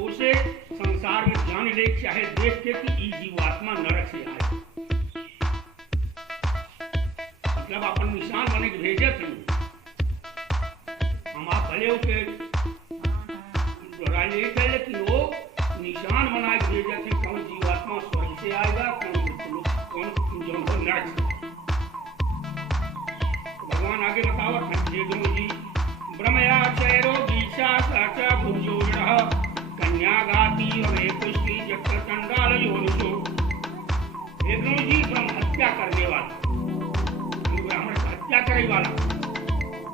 उसे संसार में जान ले, चाहे देख के कि ई जीवात्मा नरक से आए, मतलब अपन निशान बने के भेजे थे हम। आप भले के राजनीति कह, लेकिन वो निशान बना के भेजे थे कौन जीवात्मा स्वर्ग से आएगा, कौन नरक से। भगवान आगे बताओ गुरु जी, ब्रह्मया चैरो दीक्षा साचा भुजोजः कन्यागाती वे पुष्टि जक्र चंडाल योनिषो। हे गुरु जी, ब्रह्म हत्या करने वाला, ब्राह्मण का हत्या करे वाला,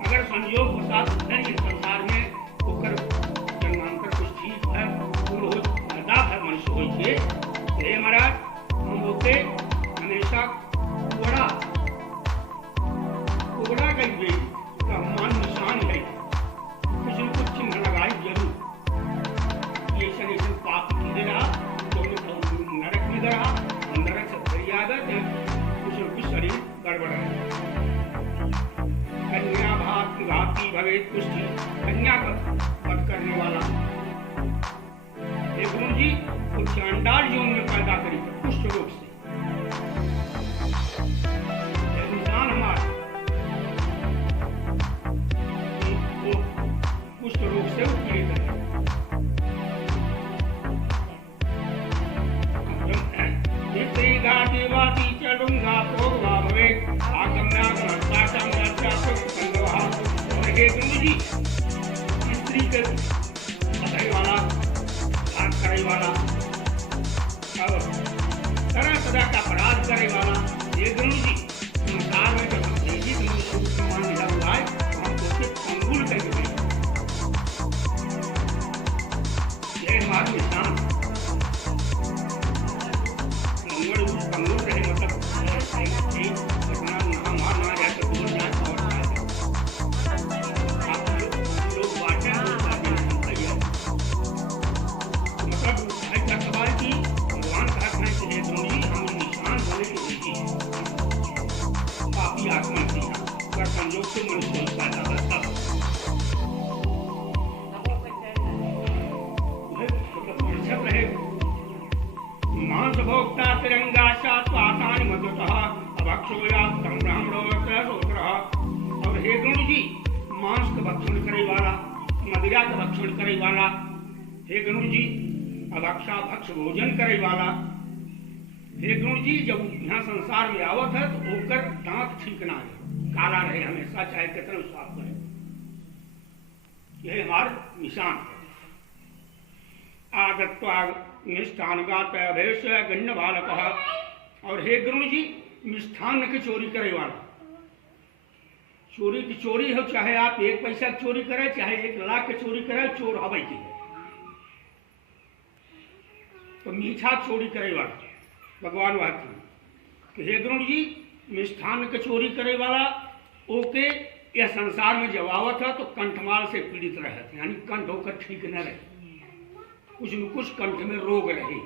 अगर संयोग वसात संसार में होकर जन्मांतर कुछ ठीक है, पैदा है मनुष्य हो, हे महाराज हम होते हमेशा कुबड़ा कही का मान निशान है, कुछ न कुछ चिन्ह लगाई जरूर। ये शरीर पाप की रहा तो नरक में रहा, नरक से फरियादत है, कुछ न कुछ शरीर गड़बड़ है। कन्या घाती भवे पुष्टि, कन्या का वध करने वाला। हे गुरु जी, वो चांडाल जीवन में पैदा करी कुष्ठ रोग से, इंसान हमारा कुष्ठ रोग से पीड़ित है। देवाती चलूंगा तो भवे आगम्या साशा मर्चा संगवा। और हे गुरु जी, स्त्री के बताई वाला, हाथ करे वाला और तरह तरह का अपराध करे वाला, हे गुरु जी, संसार में जब देखी तो मान मिला हुआ है, हम उसके अंगुल करेंगे। ये हमारा निशान अंगुल रहे, मतलब घटना ना मार ना जाए तो दूर जाए और आप लोग बातें मतलब भाई का सवाल की भगवान कहते हैं कि हे गुरु जी, हम निशान होने के लिए पापी आत्मा थी, अगर संयोग से मनुष्य पैदा करता रहे। मांस भोक्ता तिरंगा स्वातानि मधुतः अभक्षोयात्तम ब्राह्मणोऽत्र सोत्रः। और हे गुरु जी, मांस का भक्षण करे वाला, मदिरा का भक्षण करे वाला, हे गुरु जी, अभक्षा भक्ष भोजन करे वाला। हे गुरु जी, जब यहाँ संसार में आवत है तो ओकर दांत ठीक ना है, काला रहे हमेशा, चाहे कितना साफ करे। यह हमारा निशान है। आदत्वा मिष्ठानगात अभेश्य गण्य बालक। और हे गुरु जी, मिष्ठान की चोरी करे वाला, चोरी की चोरी हो, चाहे आप 1 पैसा चोरी करें, चाहे 1 लाख की चोरी करें, चोर हवाई की है। तो मीठा चोरी करे वाला भगवान वाक्य कि हे गुरु जी, मिष्ठान की चोरी करे वाला ओके यह संसार में जब आवत है तो कंठमाल से पीड़ित रहे, यानी कंठ होकर ठीक न रहे, कुछ न कुछ कंठ में रोग रहे।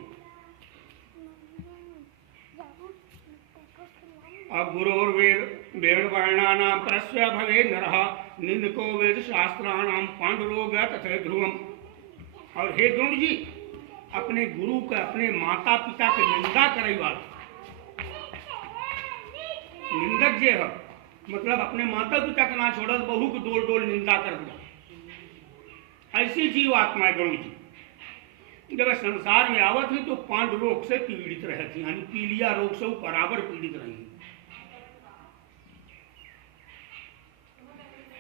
अब गुरोर वेद वर्णानाम परस्य भवे नरः निंदको वेद शास्त्राणाम पांडुरोग तथा ध्रुवम। और हे गुरु जी, अपने गुरु का, अपने माता पिता के निंदा करे वाला निंदक जे है, मतलब अपने माता पिता का ना छोड़त, बहू की डोल डोल निंदा कर दिया, ऐसी जीव आत्मा है गुरु जी। जब संसार में आवत है तो पांडु रोग से पीड़ित रहती, यानी पीलिया रोग से बराबर पीड़ित रही।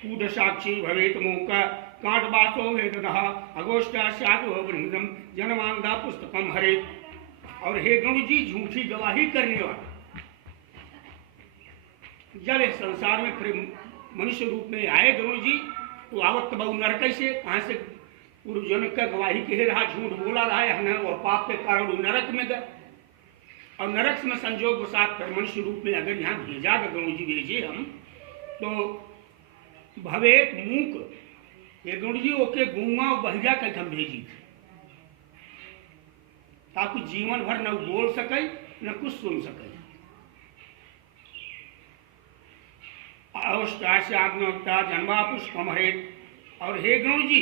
कूट साक्षी भवेत मूक कांटबासो वेदनः अगोष्ठास्यातो वृंदम जनमानदा पुस्तकम हरे। और हे गुरु जी, झूठी गवाही करने वाला जब इस संसार में फिर मनुष्य रूप में आए गुरु जी, तो आवत बहु नरक से, कहाँ से गुरुजन का गवाही कह रहा, झूठ बोला रहा है, और पाप के कारण नरक में गए। और नरक में संजोग वसात फिर मनुष्य रूप में अगर यहाँ भेजा गुरु जी भेजे हम, तो भवेत मूक, ये गुरु जी ओके गूंगा बहिरा कह हम भेजी थे, ताकि जीवन भर न बोल सके न कुछ सुन सके। अवस्टाश्याग्नोक्ता जन्मा पुष्पम हरेत। और हे गुरु जी,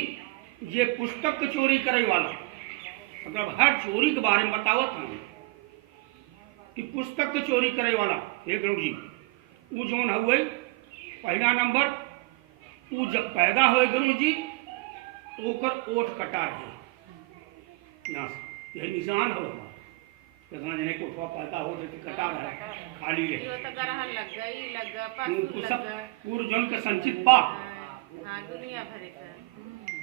ये पुस्तक चोरी करे वाला, मतलब हर चोरी के बारे में बतावत हैं कि पुस्तक के चोरी करे वाला हे गुरु जी वो जौन हुए पहला नंबर वो जब पैदा हुए गुरु जी तो ओकर ओठ कटा रहे यहाँ से यही निशान हो कितना जने को उठवा पैदा हो तो कटा रहा है खाली रहे सब पूर्व जन्म के संचित पाप दुनिया भर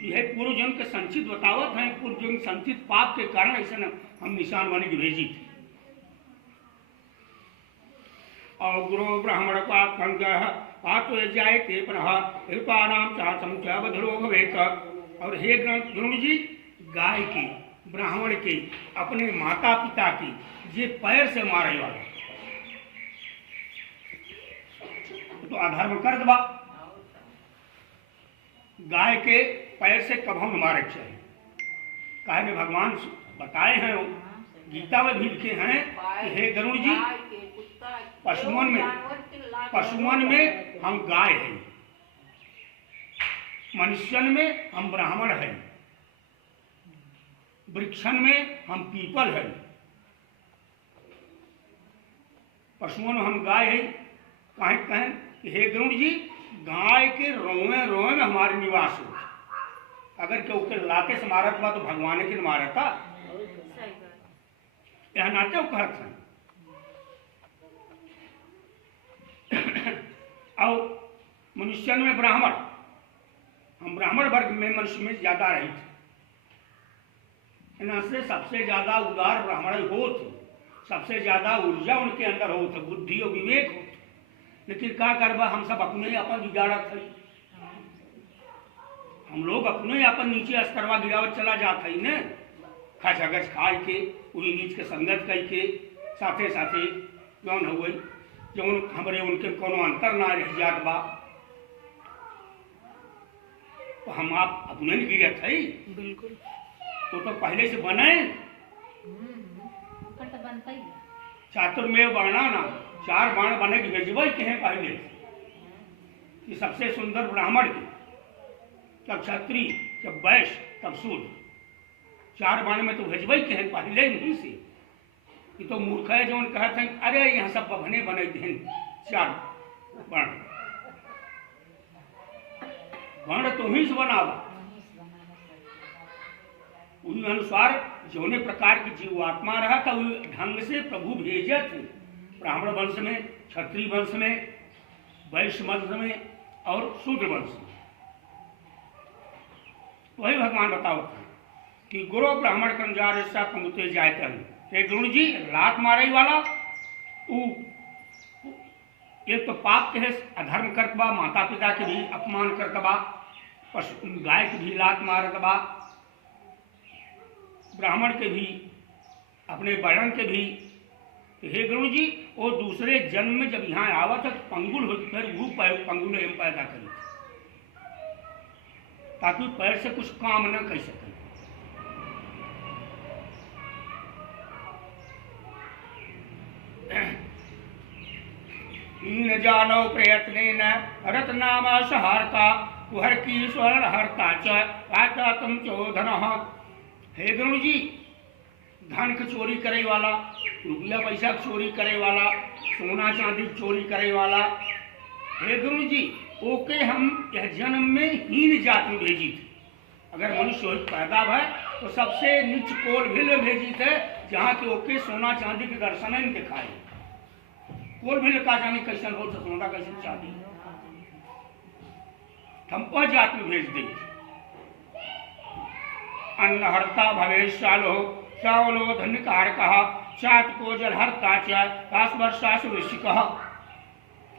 यह पूर्व जन्म के संचित बतावत हैं पूर्व जन्म संचित पाप के कारण ऐसे हम निशान बने की भेजी थी और गुरु ब्राह्मण का पंकज पातो जाए ते पुनः कृपानाम चाहम क्या बधरोग वेक और हे गुरु जी गाय की ब्राह्मण के अपने माता पिता की ये पैर से मारे वाले तो अधर्म कर दबा गाय के पैर से कभों न मारे चाहिए काहे में भगवान बताए हैं गीता में भी लिखे हैं कि हे गरुड़ जी पशुओं में हम गाय हैं मनुष्यन में हम ब्राह्मण हैं वृक्षण में हम पीपल हैं पशुओं में हम गाय हैं काहे कहें कि हे गरुड़ जी गाय के रोए रोए में हमारे निवास हो अगर केहू के लाते से मारत हुआ तो भगवान के मारा था यह नाते वो कहत हैं और मनुष्य में ब्राह्मण हम ब्राह्मण वर्ग में मनुष्य में ज्यादा रही थे से सबसे ज्यादा उदार ब्राह्मण हो सबसे ज्यादा ऊर्जा उनके अंदर हो बुद्धि और विवेक हो लेकिन क्या करवा हम सब अपने ही अपन बिगाड़त है हम लोग अपने ही अपन नीचे अस्करवा गिरावत चला जाता है न खच अगच खाए के उन्हीं नीच के संगत कई के साथे साथे जौन हुए जौन हमारे उनके कोनो अंतर ना रह जात बा तो हम आप अपने नहीं गिरत है बिल्कुल तो पहले से बने चातुर्मेव वर्णा ना 4 बाण बने की गजबई कहें पहले कि सबसे सुंदर ब्राह्मण की तब क्षत्रिय तब वैश्य तब शूद्र 4 बाण में तो गजबई कहें पहले नहीं से ये तो मूर्ख है जो कहते हैं अरे यहाँ सब बने बने दिन 4 बाण बाण तो ही से बनावा उन्हीं अनुसार जोने प्रकार की जीवात्मा रहा था उस ढंग से प्रभु भेजे थे ब्राह्मण वंश में क्षत्रिय वंश में वैश्य वंश में और शूद्र वंश में वही भगवान बताओ कि गुरु ब्राह्मण कंजार पंगुते जायते हैं गुरु जी लात मारे वाला एक तो पाप के है अधर्म करतबा माता पिता के भी अपमान करतबा पशु गाय के भी लात मारतबा ब्राह्मण के भी अपने वर्णन के भी हे गुरु जी वो दूसरे जन्म में जब यहाँ आवत है तो पंगुल हो फिर वो पंगुल एम पैदा करी ताकि पैर से कुछ काम न कर सके न जानो प्रयत्न रत नाम सहारता कुहर की स्वर्ण हरता चाचा तुम चोधन हे गुरु जी धन की चोरी करे वाला रुपया पैसा चोरी करे वाला सोना चांदी चोरी करे वाला हे गुरु जी ओके हम यह जन्म में हीन जात में भेजी थे अगर मनुष्य पैदा है तो सबसे नीच कोल भी भेजी थे जहाँ के ओके सोना चांदी के दर्शन ही दिखाए कोल भी का जाने कैसन हो तो सोना कैसन चांदी हम वह जात में भेज देंगे अन्नहर्ता भवेशालो चावलो धन्यकार कहा चात को जलहर्ता चाश ऋषि कहा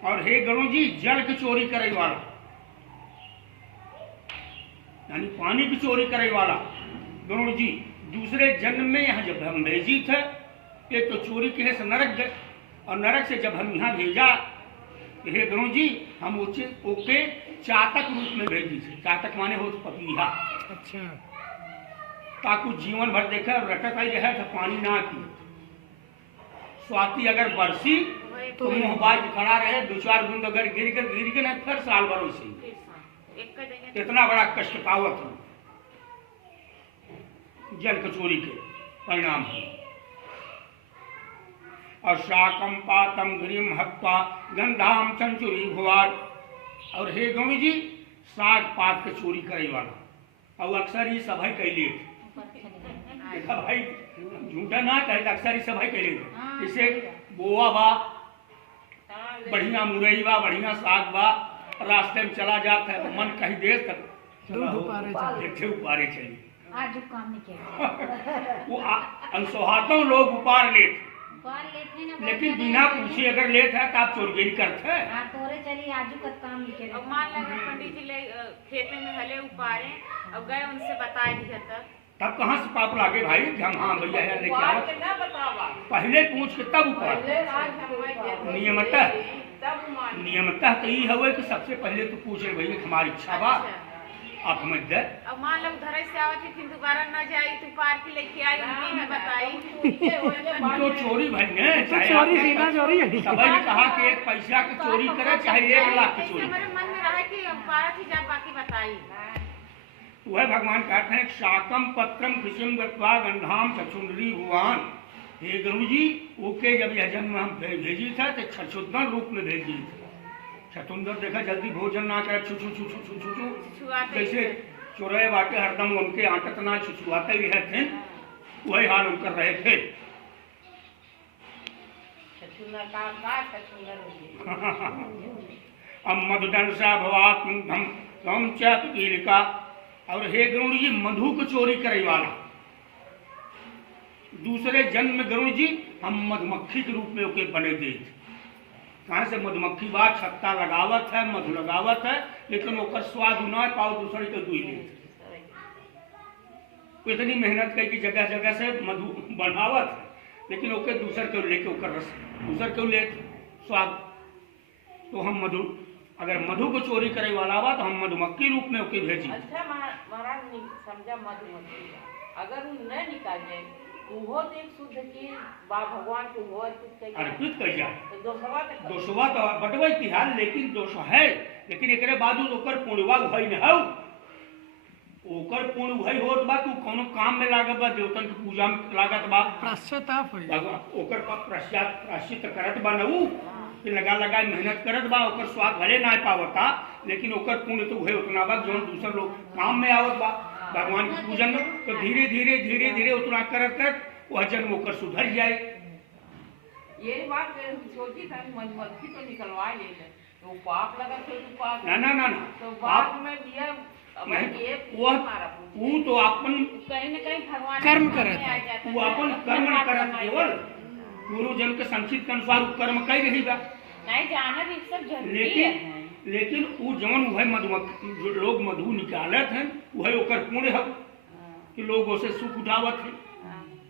और हे गुरु जी जल की चोरी करे वाला यानी पानी की चोरी करे वाला गुरु जी दूसरे जन्म में यहाँ जब हम भेजी थे एक तो चोरी के है नरक गए और नरक से जब हम यहाँ भेजा हे गुरु जी हम ओके चातक रूप में भेजी थे चातक माने हो पपीहा अच्छा ताकि जीवन भर देखा रटक ही रहे तो पानी ना पी स्वाति अगर बरसी तो मुंह बाज खड़ा रहे 2-4 बूंद अगर गिर के ना फिर साल भर वैसे इतना बड़ा कष्ट पावत जल कचोरी के परिणाम है। और शाकम पातम गिरिम हत्वा गंधाम चंचुरी भुवार। और हे गौरी जी साग पात के चोरी करे वाला और अक्सर ही सभा कैले देखा भाई झूठा ना कहे अक्सर ही सभा कैले इसे बोआ बा बढ़िया मुरई बा बढ़िया साग बा रास्ते में चला जाता है तो मन कहीं देर तक उपारे चाहिए आज काम नहीं किया वो अनसोहातों लोग उपार लेते लेकिन बिना पूछे अगर लेट है तो आप चोरगिरी करते हैं। हाँ तोरे चली आजू का काम नहीं किया। अब मान लगा पंडित जी ले खेते में हले उपारे अब गए उनसे बता दिया तब कहाँ से पाप लागे भाई हम हाँ भैया यार लेके आओ पहले पूछ के तब उपार नियमतः तो ये हवे कि सबसे पहले तो पूछे भैया हमारी इच्छा बा आप समझ दे। अब मान लो घर से आवत थी फिर दोबारा न जाई तू पार की लेके आई उनकी भी बताई तो चोरी भाई ने चोरी सीधा चोरी है सभी ने कहा कि एक पैसा की चोरी करे चाहे 1 लाख की चोरी। हमारे मन में रहा कि पारा थी जा बाकी बताई वह भगवान कहते हैं शाकम पत्रम किसिम गत्वा गंधाम छछुंदरी भुवान। हे गुरु जी ओके जब यह जन्म हम भेजी था तो छछुंदर रूप में भेजी थी। छछुंदर देखा जल्दी भोजन ना करे छुछू छुछू छुछू जैसे चोरे बाटे हरदम उनके आंटत ना छुछुआते ही रहते वही हाल उनकर रहे थे। अब मधुदंड सा भवात और हे गरुण जी मधु को चोरी करे वाला दूसरे जन्म में गरुण जी हम मधुमक्खी के रूप में ओके बने दे कहाँ से मधुमक्खी बात छत्ता लगावत है मधु लगावत है लेकिन ओकर स्वाद न पाओ दूसरे के दुई ले इतनी मेहनत कई की जगह जगह से मधु बनावत है लेकिन ओके दूसर के लेके ओकर रस दूसर के ले स्वाद। तो हम मधु अगर मधु को चोरी करे वाला बा तो हम मधुमक्खी रूप में ओके भेजी। अच्छा महाराज समझा मधुमक्खी अगर वो न निकाल जाए वो देख शुद्ध की बा भगवान को वो अर्पित कर जाए तो दोषवा तो बटवे की हाल लेकिन दोष है लेकिन एकरे बाद ओकर पुण्यवा भई न हो ओकर पुण्य भई होत बा तू कोनो काम में लागत बा देवतन की पूजा में लागत बा पश्चाताप होई ओकर प्रायश्चित करत बा नऊ कि लगा लगा मेहनत करत बा ओकर स्वाद भले ना पावता लेकिन ओकर पुण्य तो वही उतना बा जो दूसर लोग काम में आवत बा भगवान की पूजन में तो धीरे धीरे उतना करत वह जन्म होकर सुधर जाए। ये बात सोची था मधुमक्खी तो निकलवा ले तो पाप लगा तो पाप ना तो बाद में दिया वो तो अपन कहीं न कहीं भगवान कर्म करत वो अपन कर्म करत केवल पूर्व जन्म के संचित के अनुसार कर्म कर रही बा नहीं जाना भी सब जरूरी है लेकिन वो जवन वह मधुमक्खी जो लोग मधु निकालत हैं वह ओकर पुण्य है कि लोग उसे सुख उठावत हैं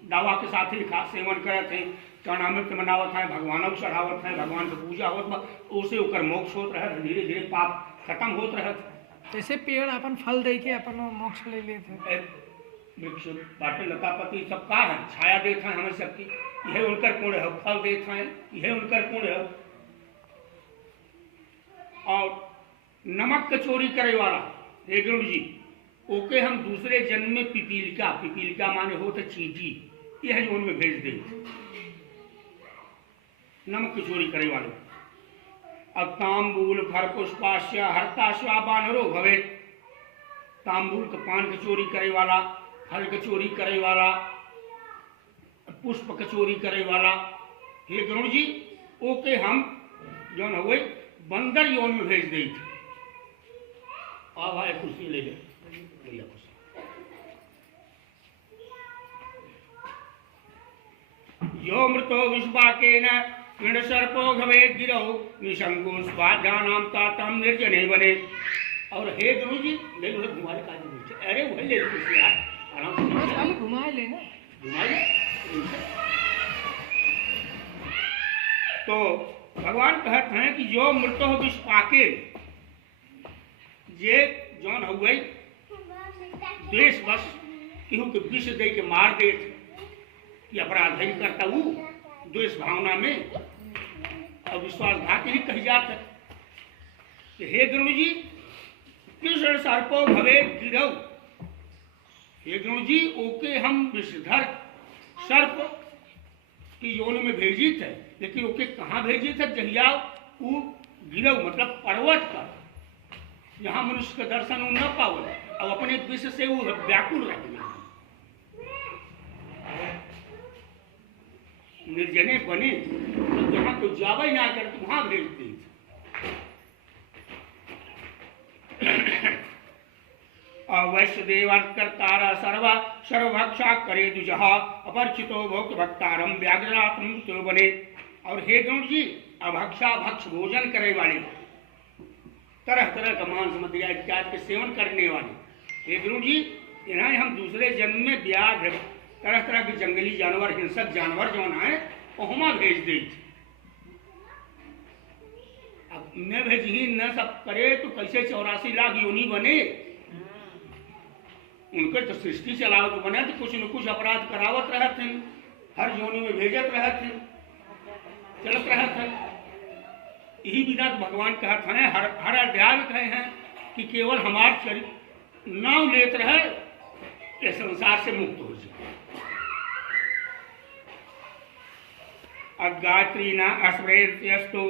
दावा के साथ ही सेवन करत हैं चरणामृत मनावत हैं भगवान को चढ़ावत हैं भगवान की पूजा होत बा उसे ओकर मोक्ष होत रहे धीरे धीरे पाप खत्म होत रहे। जैसे पेड़ अपन फल दे के अपन मोक्ष ले लेते वृक्ष बाटे लतापति सब का है छाया देते हैं हमें सबकी यह उनकर पुण्य है फल देते हैं यह उनकर पुण्य है। और नमक का चोरी करे वाला हे गुरु जी ओके हम दूसरे जन्म में पिपीलिका माने हो तो चींटी यह जोन में भेज दे नमक की चोरी करे वाले। अब तांबूल फर पुष्पाश्य हरता श्वाबानरो भवे तांबूल का पान की चोरी करे वाला फल की चोरी करे वाला पुष्प की चोरी करे वाला हे गुरु जी ओके हम जो हुए बंदर योन में भेज दी थी। आ भाई कुर्सी ले ले यो मृतो विश्वाकेन पिंड सर्पो घवे गिरो निशंको स्वाध्यानाम तातम निर्जने बने। और हे गुरु जी ले लो घुमाए का अरे वही ले लो कुर्सी यार आराम से घुमाए लेना घुमाए। तो भगवान कहते हैं कि जो मृतो विष पाके जे जौन हुए द्वेष बस केहू के विष दे के मार दे कि अपराध नहीं करता वो द्वेष भावना में और विश्वासघात ही कही जात है। हे गुरु जी कृष्ण सर्पो भवे गिरव हे गुरु जी ओके हम विषधर सर्प की योनि में भेजी थे, लेकिन ओके कहाँ भेजी थे? जहिया वो गिरव मतलब पर्वत पर, यहाँ मनुष्य का दर्शन वो न पाओ, अब अपने विश्व से वो व्याकुल रह गए, निर्जने बने, तो जहाँ कोई जावे ना कर तो वहां भेज दी। वैश्यदेवर्तारा सर्वा सर्वभक्षा करे दुजह अपरिचितो भोक्त भक्तारम व्याघ्रात्म तो बने। और हे गौड़ जी, अभक्षा भक्ष भोजन करे वाले, तरह तरह का मांस मदिरा इत्यादि के सेवन करने वाले, हे गुरु जी इन्हें हम दूसरे जन्म में व्याघ्र तरह तरह के जंगली जानवर, हिंसक जानवर जो है वहाँ भेज दी। अब न भेजी न सब करे तो कैसे 84 लाख योनि बने? उनके तो सृष्टि चलाओ तो बने, तो कुछ न कुछ अपराध करावत रहते हैं, हर योनि में भेजत रहते हैं, चलत रहते हैं। यही बिना तो भगवान कहते हैं, हर अध्याय में कहे हैं कि केवल हमारे शरीर नाम लेते रहे, ये संसार से मुक्त हो जाए। गायत्री न अस्मृत्यस्तु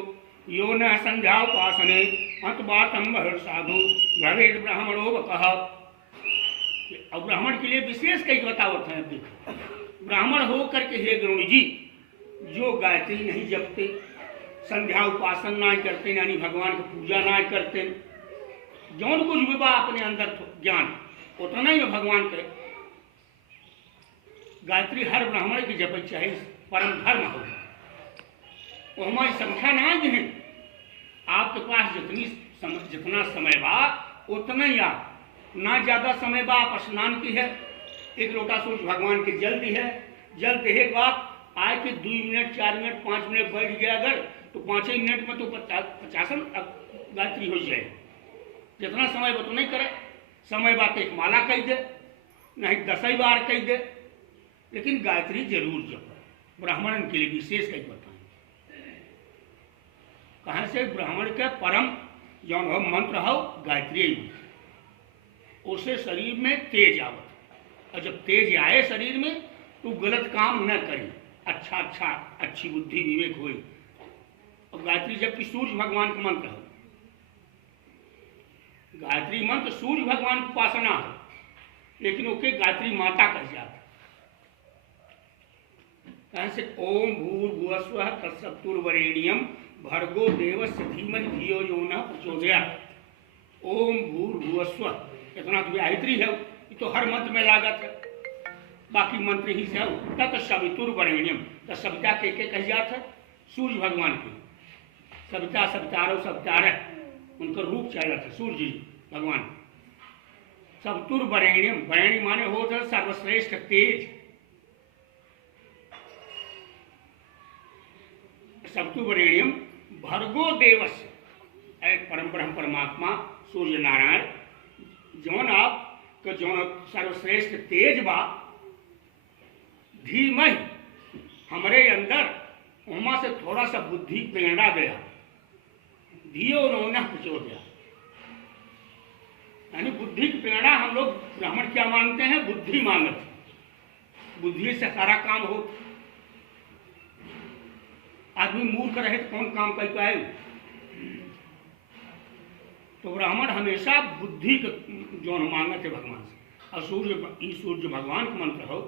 यो न संध्या उपासने अंतबातम साधु भवेद ब्राह्मणो कह। और ब्राह्मण के लिए विशेष कई बतावत है। देखो, ब्राह्मण हो करके हे गुरु जी जो गायत्री नहीं जपते, संध्या उपासन ना करते, यानी भगवान की पूजा ना करते, जौन कुछ भी बा अपने अंदर ज्ञान उतना ही भगवान करे। गायत्री हर ब्राह्मण की जप चाहे, परम धर्म हो। वो हमारी संख्या ना है, आपके पास जितना समय बा उतना ही आप, ना ज्यादा समय बा आप स्नान की है, एक लोटा सूर्य भगवान के जल दी है, जल देहे बाद आए कि 2 मिनट 4 मिनट 5 मिनट बैठ गया अगर, तो 5 ही मिनट में तो 50 गायत्री हो जाए। जितना समय वो तो नहीं करे, समय बात एक माला कह दे, नहीं 10 ही बार कह दे, लेकिन गायत्री जरूर जपो। ब्राह्मण के लिए विशेष कहीं बताएं, कहाँ से? ब्राह्मण के परम जौन हो मंत्र हो गायत्री, उसे शरीर में तेज आवत, और जब तेज आए शरीर में तो गलत काम न करे, अच्छी बुद्धि विवेक होए। और गायत्री जबकि सूर्य भगवान का मंत्र हो, गायत्री मंत्र सूर्य भगवान की उपासना है, लेकिन ओके गायत्री माता कह जाता। कहाँ से? ओम भूर्भुवस्वः तत्सवितुर्वरेण्यं भर्गो देवस्य धीमहि धियो यो नः प्रचोदयात्। ओम भूर्भुवस्वः, इतना तो गायत्री है, ये तो हर मंत्र में लागत है, बाकी मंत्र ही से हो। तत्सवितुर्वरेण्यम, तो सविता के कह जाता है सूर्य भगवान के, सविता सवितारो सवितारः, उनका रूप चाह जाता है सूर्य जी भगवान। सवितुर्वरेण्यम, वरेण्य माने हो तो सर्वश्रेष्ठ तेज, सवितुर्वरेण्यम भर्गो देवस्य, परम ब्रह्म परमात्मा सूर्य नारायण जौन आप तो जौन सर्वश्रेष्ठ तेज बा, धीमहि हमारे अंदर उमा से थोड़ा सा बुद्धि प्रेरणा गया, धियो नः प्रचोदयात्, यानी बुद्धि की प्रेरणा। हम लोग ब्राह्मण क्या मानते हैं? बुद्धि मांगते, बुद्धि से सारा काम हो। आदमी मूर्ख रहे तो कौन काम कर पाए? तो ब्राह्मण हमेशा बुद्धि जो मांगते भगवान से। और सूर्य भगवान का मंत्र हो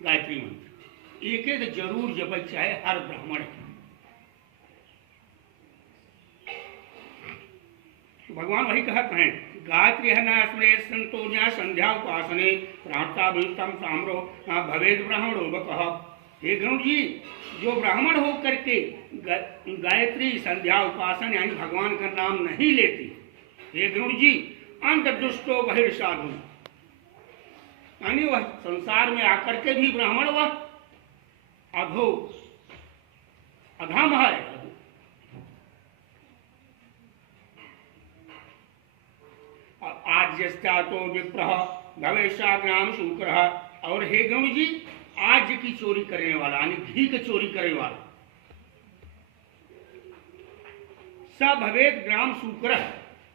गायत्री मंत्र, एक एक जरूर जप चाहे हर ब्राह्मण। तो भगवान वही कहते हैं, गायत्री है न स्मृत संतो ज्ञा संध्या उपासने प्राणता भूतम साम्रो भवेद ब्राह्मणो बकः। हे गरुड़ जी, जो ब्राह्मण हो करके गायत्री संध्या उपासन यानी भगवान का नाम नहीं लेती, हे गरुड़ जी, अंत दुष्टो बहिर्साधु, यानी वह संसार में आकर के भी ब्राह्मण वह अधम है। आज तो विप्रह भवेशाग्राम शुक्र। और हे गरुड़ जी, आज की चोरी करने वाला यानी घी की चोरी करने वाला सब भवेद ग्राम शुक्र।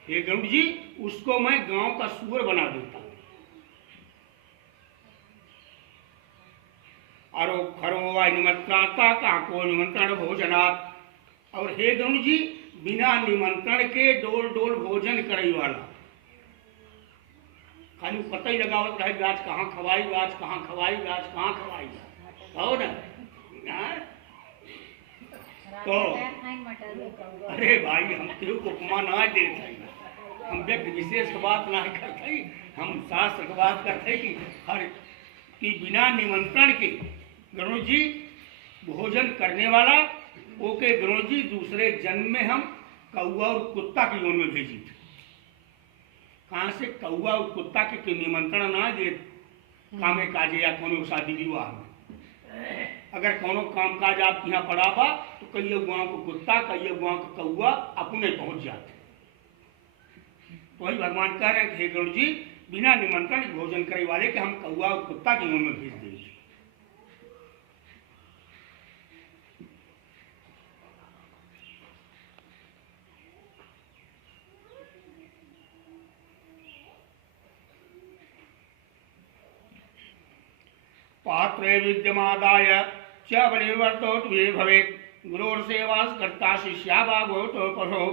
हे गरुड़ जी, उसको मैं गांव का सुअर बना देता हूं। अरो खरो वा निमंत्रता काको निमंत्रण भोजनात्। और हे गरुड़ जी, बिना निमंत्रण के डोल डोल भोजन करे वाला, खाली पता ही लगावत रहे आज कहाँ खवाई, आज कहाँ खवाई, आज कहाँ खवाई, हो ना। तो अरे भाई, हम केहू को उपमा ना देते, हम व्यक्ति विशेष की बात ना करते, हम शास्त्र की बात करते कि हर कि बिना निमंत्रण के गरुड़ जी भोजन करने वाला ओके गरुड़ जी दूसरे जन्म में हम कौआ और कुत्ता की योन में भेजी थे। कहाँ से कौआ और कुत्ता के निमंत्रण ना दे कामे काजे या कोनो शादी विवाह में। अगर कोनो काम काज आप यहाँ पड़ा बा तो कई गाँव को कुत्ता, कई गाँव को कौआ अपने पहुंच जाते। तो वही भगवान कह रहे हैं कि हे गरुड़ जी, बिना निमंत्रण भोजन करे वाले के हम कौआ और कुत्ता की योन में भेज देंगे। पात्रे विद्यमादाय च बलिर्वर्तोत वे भवेत्। गुरोर्सेवास कर्ता शिष्या भागवत पठो।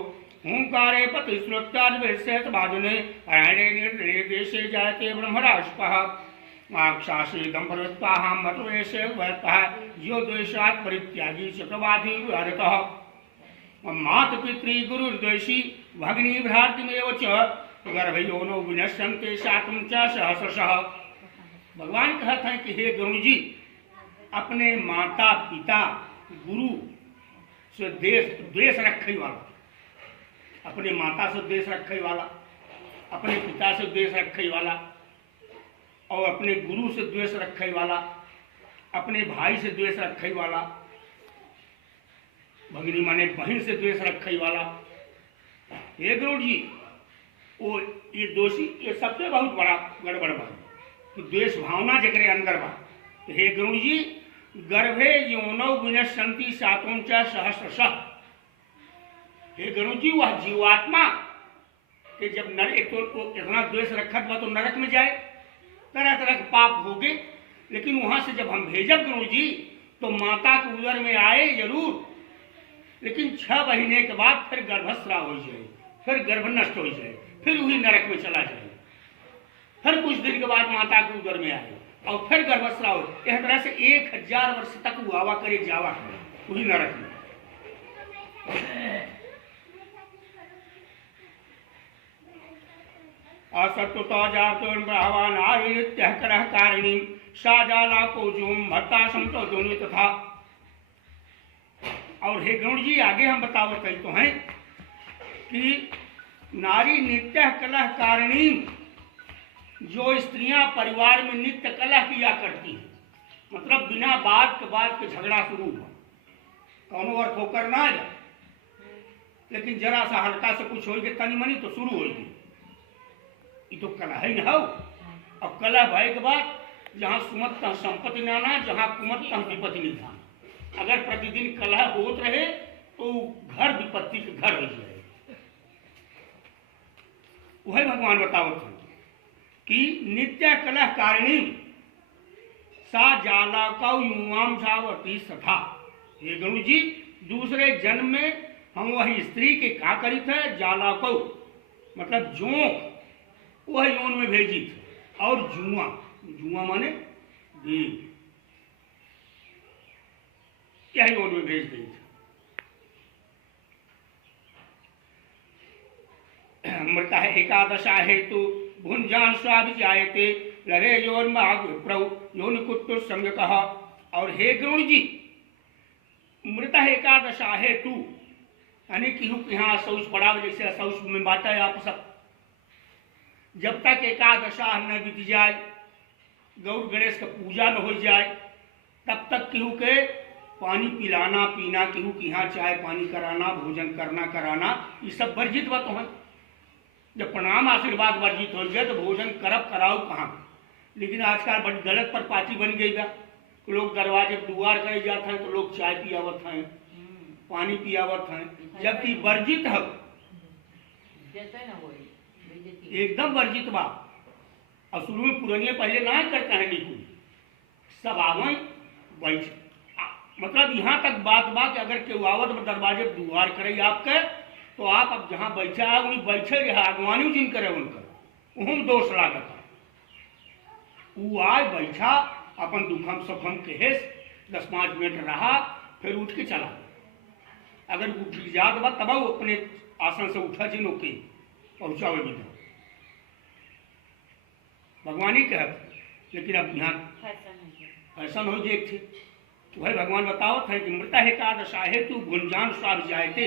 हुंकारे पतिश्रुत्याद्वेश्यत वादने अयने निर्दये देशे जायते ब्रह्मराष्ट्रः। आक्षासी दंभरत्वाहां मतवेशे वयतः यो द्वेषात् परित्यागी चक्रवाधी विहरतः। मातृपितृ गुरुर्द्वेषी भगिनी भ्रातृमेव च गर्भयोनो विनश्यन्ते शातुं च सहस्रशः। भगवान कहते हैं कि हे गरुड़ जी, अपने माता पिता गुरु से द्वेष रखे वाला, अपने माता से द्वेष रखे वाला, अपने पिता से द्वेष रखे वाला, और अपने गुरु से द्वेष रखे वाला, अपने भाई से द्वेष रखे वाला, भगिनी माने बहन से द्वेष रखे वाला। हे गरुड़ जी, वो ये दोषी, ये सबसे बहुत बड़ा गड़बड़ बा, द्वेष भावना जकरे अंदर बा। हे गरुड़ जी, गर्भे योनौ विनश्यन्ति शातुं च सहस्रशः। हे गरुड़ जी, वह जीवात्मा कि जब नर एक तो इतना द्वेष रखत बा तो नरक में जाए, तरह तरह के पाप होगे, लेकिन वहां से जब हम भेजब गरुड़ जी तो माता के उदर में आए जरूर, लेकिन 6 महीने के बाद फिर गर्भस्राव हो जाए, फिर गर्भ नष्ट हो जाए, फिर वही नरक में चला जाए, फिर कुछ दिन के बाद माता के उदर में आए और फिर गर्भस्राव। इस तरह से 1000 वर्ष तक वो आवा करे जावा वही नरक में। असत्वतो जातो ब्राह्मण आयुत्यः करः कारिणी सा जाला को जोम भर्ता समतो दोनों तथा। और हे गरुड़ जी, आगे हम बतावत तो हैं कि नारी नित्य कलह कारिणी, जो स्त्रियां परिवार में नित्य कलह किया करती हैं, मतलब बिना बात के झगड़ा शुरू हुआ, कौनो अर्थ होकर ना जाए, लेकिन जरा सा हल्का से कुछ होगी तनी मनी तो शुरू होगी, ये तो कलह ही ना हो। अब कलह भय के बाद जहाँ सुमत तहाँ संपत्ति नाना, जहाँ कुमत तहाँ विपत्ति निधान। अगर प्रतिदिन कलह होत रहे तो घर विपत्ति के घर हो जाए। वही भगवान बतावत हैं कि नित्य कलह कारिणी सा जाला कौ युवाम झावती सथा। हे गरुड़ जी, दूसरे जन्म में हम वही स्त्री के का करी थे, जाला कौ मतलब जोंक, वह योन में भेजी थे, और जुआ, जुआ माने देव, क्या योन में भेज दी थी। मृता है एकादशा हेतु भुंजान स्वाभिजायते लरे योन प्रभु योन कुत्तु संग कहा। और हे गरुड़ जी, मृता एकादशा हेतु यानी कि यहाँ शौच पड़ा, जैसे शौच में बांटा है आप सब, जब तक एकादशा न बीत जाए, गौर गणेश का पूजा न हो जाए, तब तक केहू के पानी पिलाना पीना, केहू के यहाँ चाय पानी कराना, भोजन करना कराना, ये सब वर्जित बात है। जब प्रणाम आशीर्वाद वर्जित हो गया तो भोजन करब कराओ कहाँ। लेकिन आजकल बड़ी गलत पर पार्टी बन गई बा, लोग दरवाजे दुआर करे जाते हैं तो लोग चाय पियावत हैं, पानी पियावत हैं, जबकि वर्जित है, एकदम वर्जित बा। और शुरू में पुरानिया पहले ना करता है निकुल, सब आवे बैठ मतलब यहाँ तक बात बा कि अगर केहू आवत में दरवाजे दुआर करे आपके तो आप अब जहाँ बैठे आ वहीं बैठे रहे अगवानी जिन करे उनकर वहूँ दोष लागत वो आए बैठा अपन दुखम सुखम के 10-5 मिनट रहा फिर उठ के चला अगर उठ जात बा तब वो अपने आसन से उठा जिन के पहुँचावे भी भगवान ही कहत लेकिन अब यहाँ ऐसा हो जे थे तो भाई भगवान बतावत है कि मृता एकादशा है तू गुंजान स्वाद जाए थे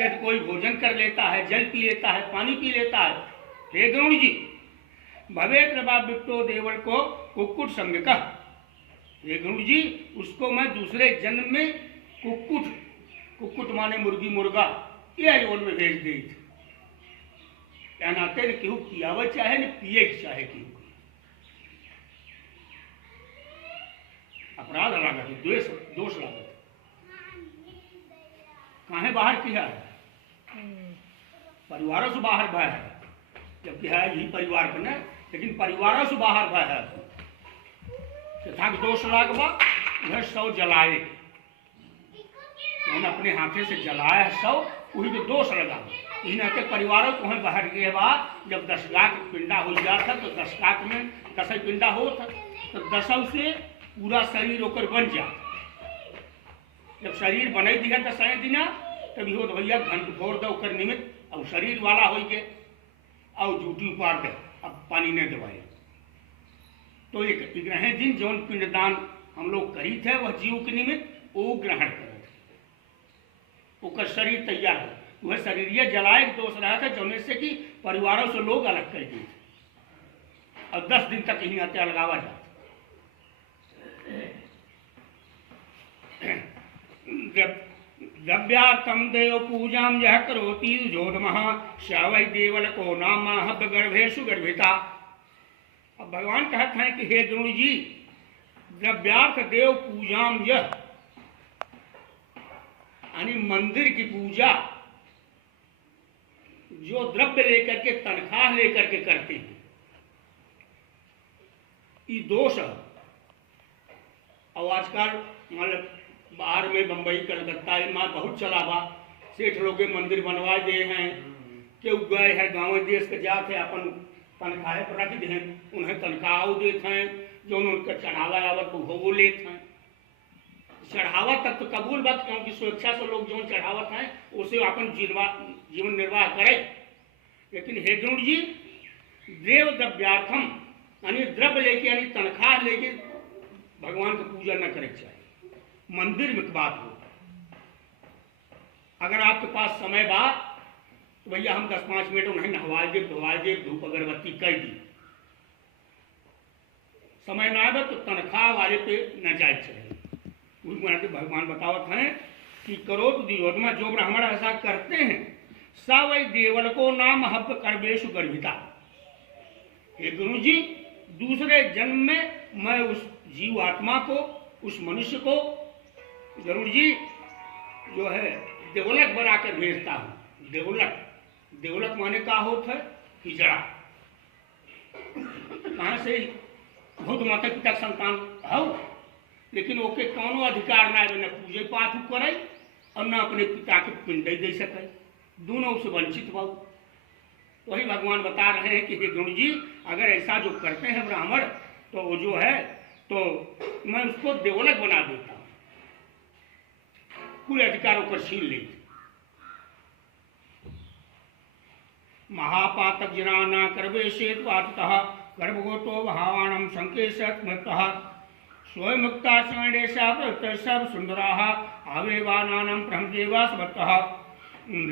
यदि कोई भोजन कर लेता है जल पी लेता है पानी पी लेता है हे द्रोण जी भवे कृपा विप्तो देवल को कुक्कुट संग का हे द्रोण जी उसको मैं दूसरे जन्म में कुक्कुट माने मुर्गी मुर्गा यह योन में भेज दी थी क्या नाते न केहू पियावे चाहे न पिए चाहे केहू अपराध लागत है द्वेष दोष लागत काहे बाहर किया है परिवारों से बाहर भय है जबकि है यही परिवार का न लेकिन परिवारों से बाहर भय है यथा दोष लागवा वह सौ जलाए उन्होंने अपने हाथे से जलाया है सौ वही तो दोष लगा इन नाते परिवारों को वहीं बाहर के बाद जब 10 लाख पिंडा हो जाता तो 10 लाख में 10 पिंडा होता तो 10 से पूरा शरीर होकर बन जा जब शरीर बने दिखा 10 दिना तभी हो तो भैया घंट फोड़ दो कर निमित्त अब शरीर वाला हो गए और जूटी उपाड़ दे अब पानी नहीं दबाए तो एक ग्रहण दिन जौन पिंडदान हम लोग करी थे वह जीव के निमित्त वो ग्रहण करे उसका शरीर तैयार है वह शरीर ये जलाए दोष रहा था जौने से कि परिवारों से लोग अलग कर दिए और 10 दिन तक यही हत्या लगावा जाता द्रव्यार्थम देव पूजा यह करोति जोधमः स वै देवल को नाम हव्य गर्भेशु गर्भिता। अब भगवान कहते हैं कि हे द्रोण जी द्रव्यार्थ देव पूजा यह यानी मंदिर की पूजा जो द्रव्य लेकर के तनख्वाह लेकर के करते हैं ये दोष है। और आजकल मतलब बाहर में बम्बई कलकत्ता में बहुत चला बा सेठ लोग मंदिर बनवा दे हैं केहू गए है गाँव देश के जाते अपन तनख्वाह पर रख दें उन्हें तनख्वाह देते हैं जो उनका चढ़ावा आवत वो लेते हैं चढ़ावा तक तो कबूल बात क्योंकि स्वेच्छा से लोग जो चढ़ावत हैं उसे अपन जीवन निर्वाह करे लेकिन हे द्रोण जी देव द्रव्यार्थम यानी द्रव्य लेके यानी तनख्वाह लेके भगवान की पूजा न करे चाहिए मंदिर में बात हो अगर आपके पास समय बा तो भैया हम 10-5 मिनट उन्हें नहवा दे धोवा दे धूप अगरबत्ती कर दी समय ना आवे तो तनख्वाह वाले पे न जाए चाहिए भगवान बतावत हैं कि करो तो दियोधमा जो ब्राह्मण ऐसा करते हैं स वै देवल को नाम हव्य कर्मेशु गर्भिता। हे गुरु जी दूसरे जन्म में मैं उस जीव आत्मा को उस मनुष्य को जरूर जी जो है देवलक बनाकर भेजता हूँ। देवलक माने का होता है पिछड़ा कहाँ से खुद माता पिता संतान हो लेकिन ओके कौनो अधिकार ना न पूजे पाठ करे और न अपने पिता के पिंड दे सके दोनों से वंचित बहु। वही भगवान बता रहे हैं कि हे गुरु जी अगर ऐसा जो करते हैं ब्राह्मण तो वो जो है तो मैं उसको देवलक बना देता हूँ पूरे अधिकारों को छीन लेते। महापातक जनाना कर्वेशेत वाततः गर्भगोतो भावाणम संकेशत मृतः स्वयं मुक्ता स्वर्णेशा प्रत्यर्षव सुंदराः आवेवानानं ब्रह्मदेवास्मतः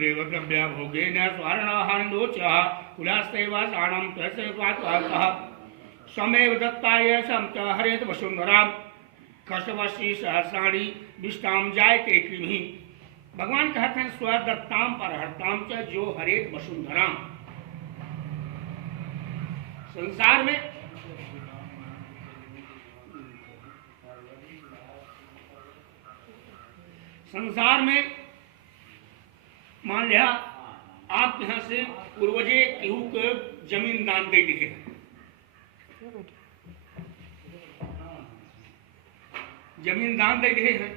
देवद्रव्या भोगेन स्वर्णाहारोचः कुलास्तेवासानं तस्यवात्वातः समेव दत्ताय समच हरेत वसुंधरां कष्टवशी सहस्राणि विष्टाम जायते कृमि। भगवान कहते हैं स्वदत्ताम परहर्ताम च जो हरेत वसुंधराम। संसार में मान लिया आप यहाँ से पूर्वजे केहू के जमीन दान दे दिए जमीन दान दे रहे हैं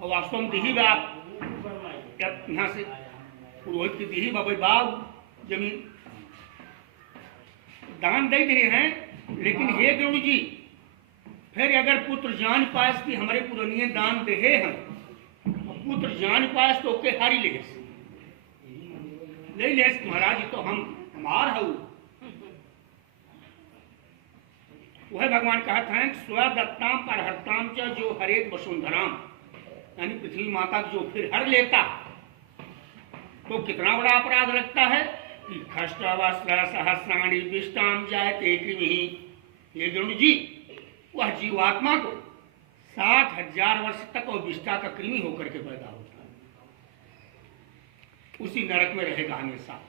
और वास्तव में दिही बाप यहाँ से पुरोहित की दिही बाबा बाब जमीन दान दे रहे हैं। लेकिन हे गुरु जी फिर अगर पुत्र जान पास की हमारे पुरानिये दान दे हैं, पुत्र जान पास तो के हारी ले महाराज तो हम हमार हूँ। वह भगवान कहते हैं स्वदत्ताम पर हरताम च जो हरेक वसुंधराम, यानी पृथ्वी माता जो फिर हर लेता तो कितना बड़ा अपराध लगता है कि खष्टवस्त्र सहस्राणी विष्टाम जायते कृमि। ये गुरु जी वह जीवात्मा को 60,000 वर्ष तक और विष्टा का कृमि होकर के पैदा होता है, उसी नरक में रहेगा हमेशा।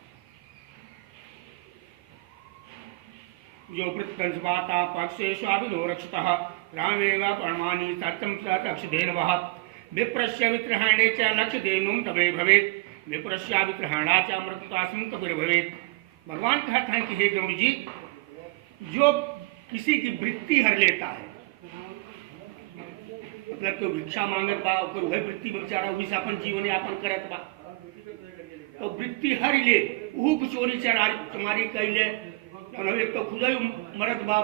जो प्रत्यंशवाता पक्षे स्वाभिनो रक्षतः रामेव परमानि सत्यं स रक्षधेनवः विप्रस्य वित्रहणे च लक्षधेनुं तवे भवेत् विप्रस्य वित्रहणा च अमृततासं कपिर भवेत्। भगवान कहते हैं कि हे गुरु जी जो किसी की वृत्ति हर लेता है, मतलब तो भिक्षा मांगत बा ओकर वह वृत्ति में बेचारा वही से अपन जीवन यापन करत बा, तो वृत्ति हर ले ऊ चोरी चमारी कैले एक तो खुद ही मरद बा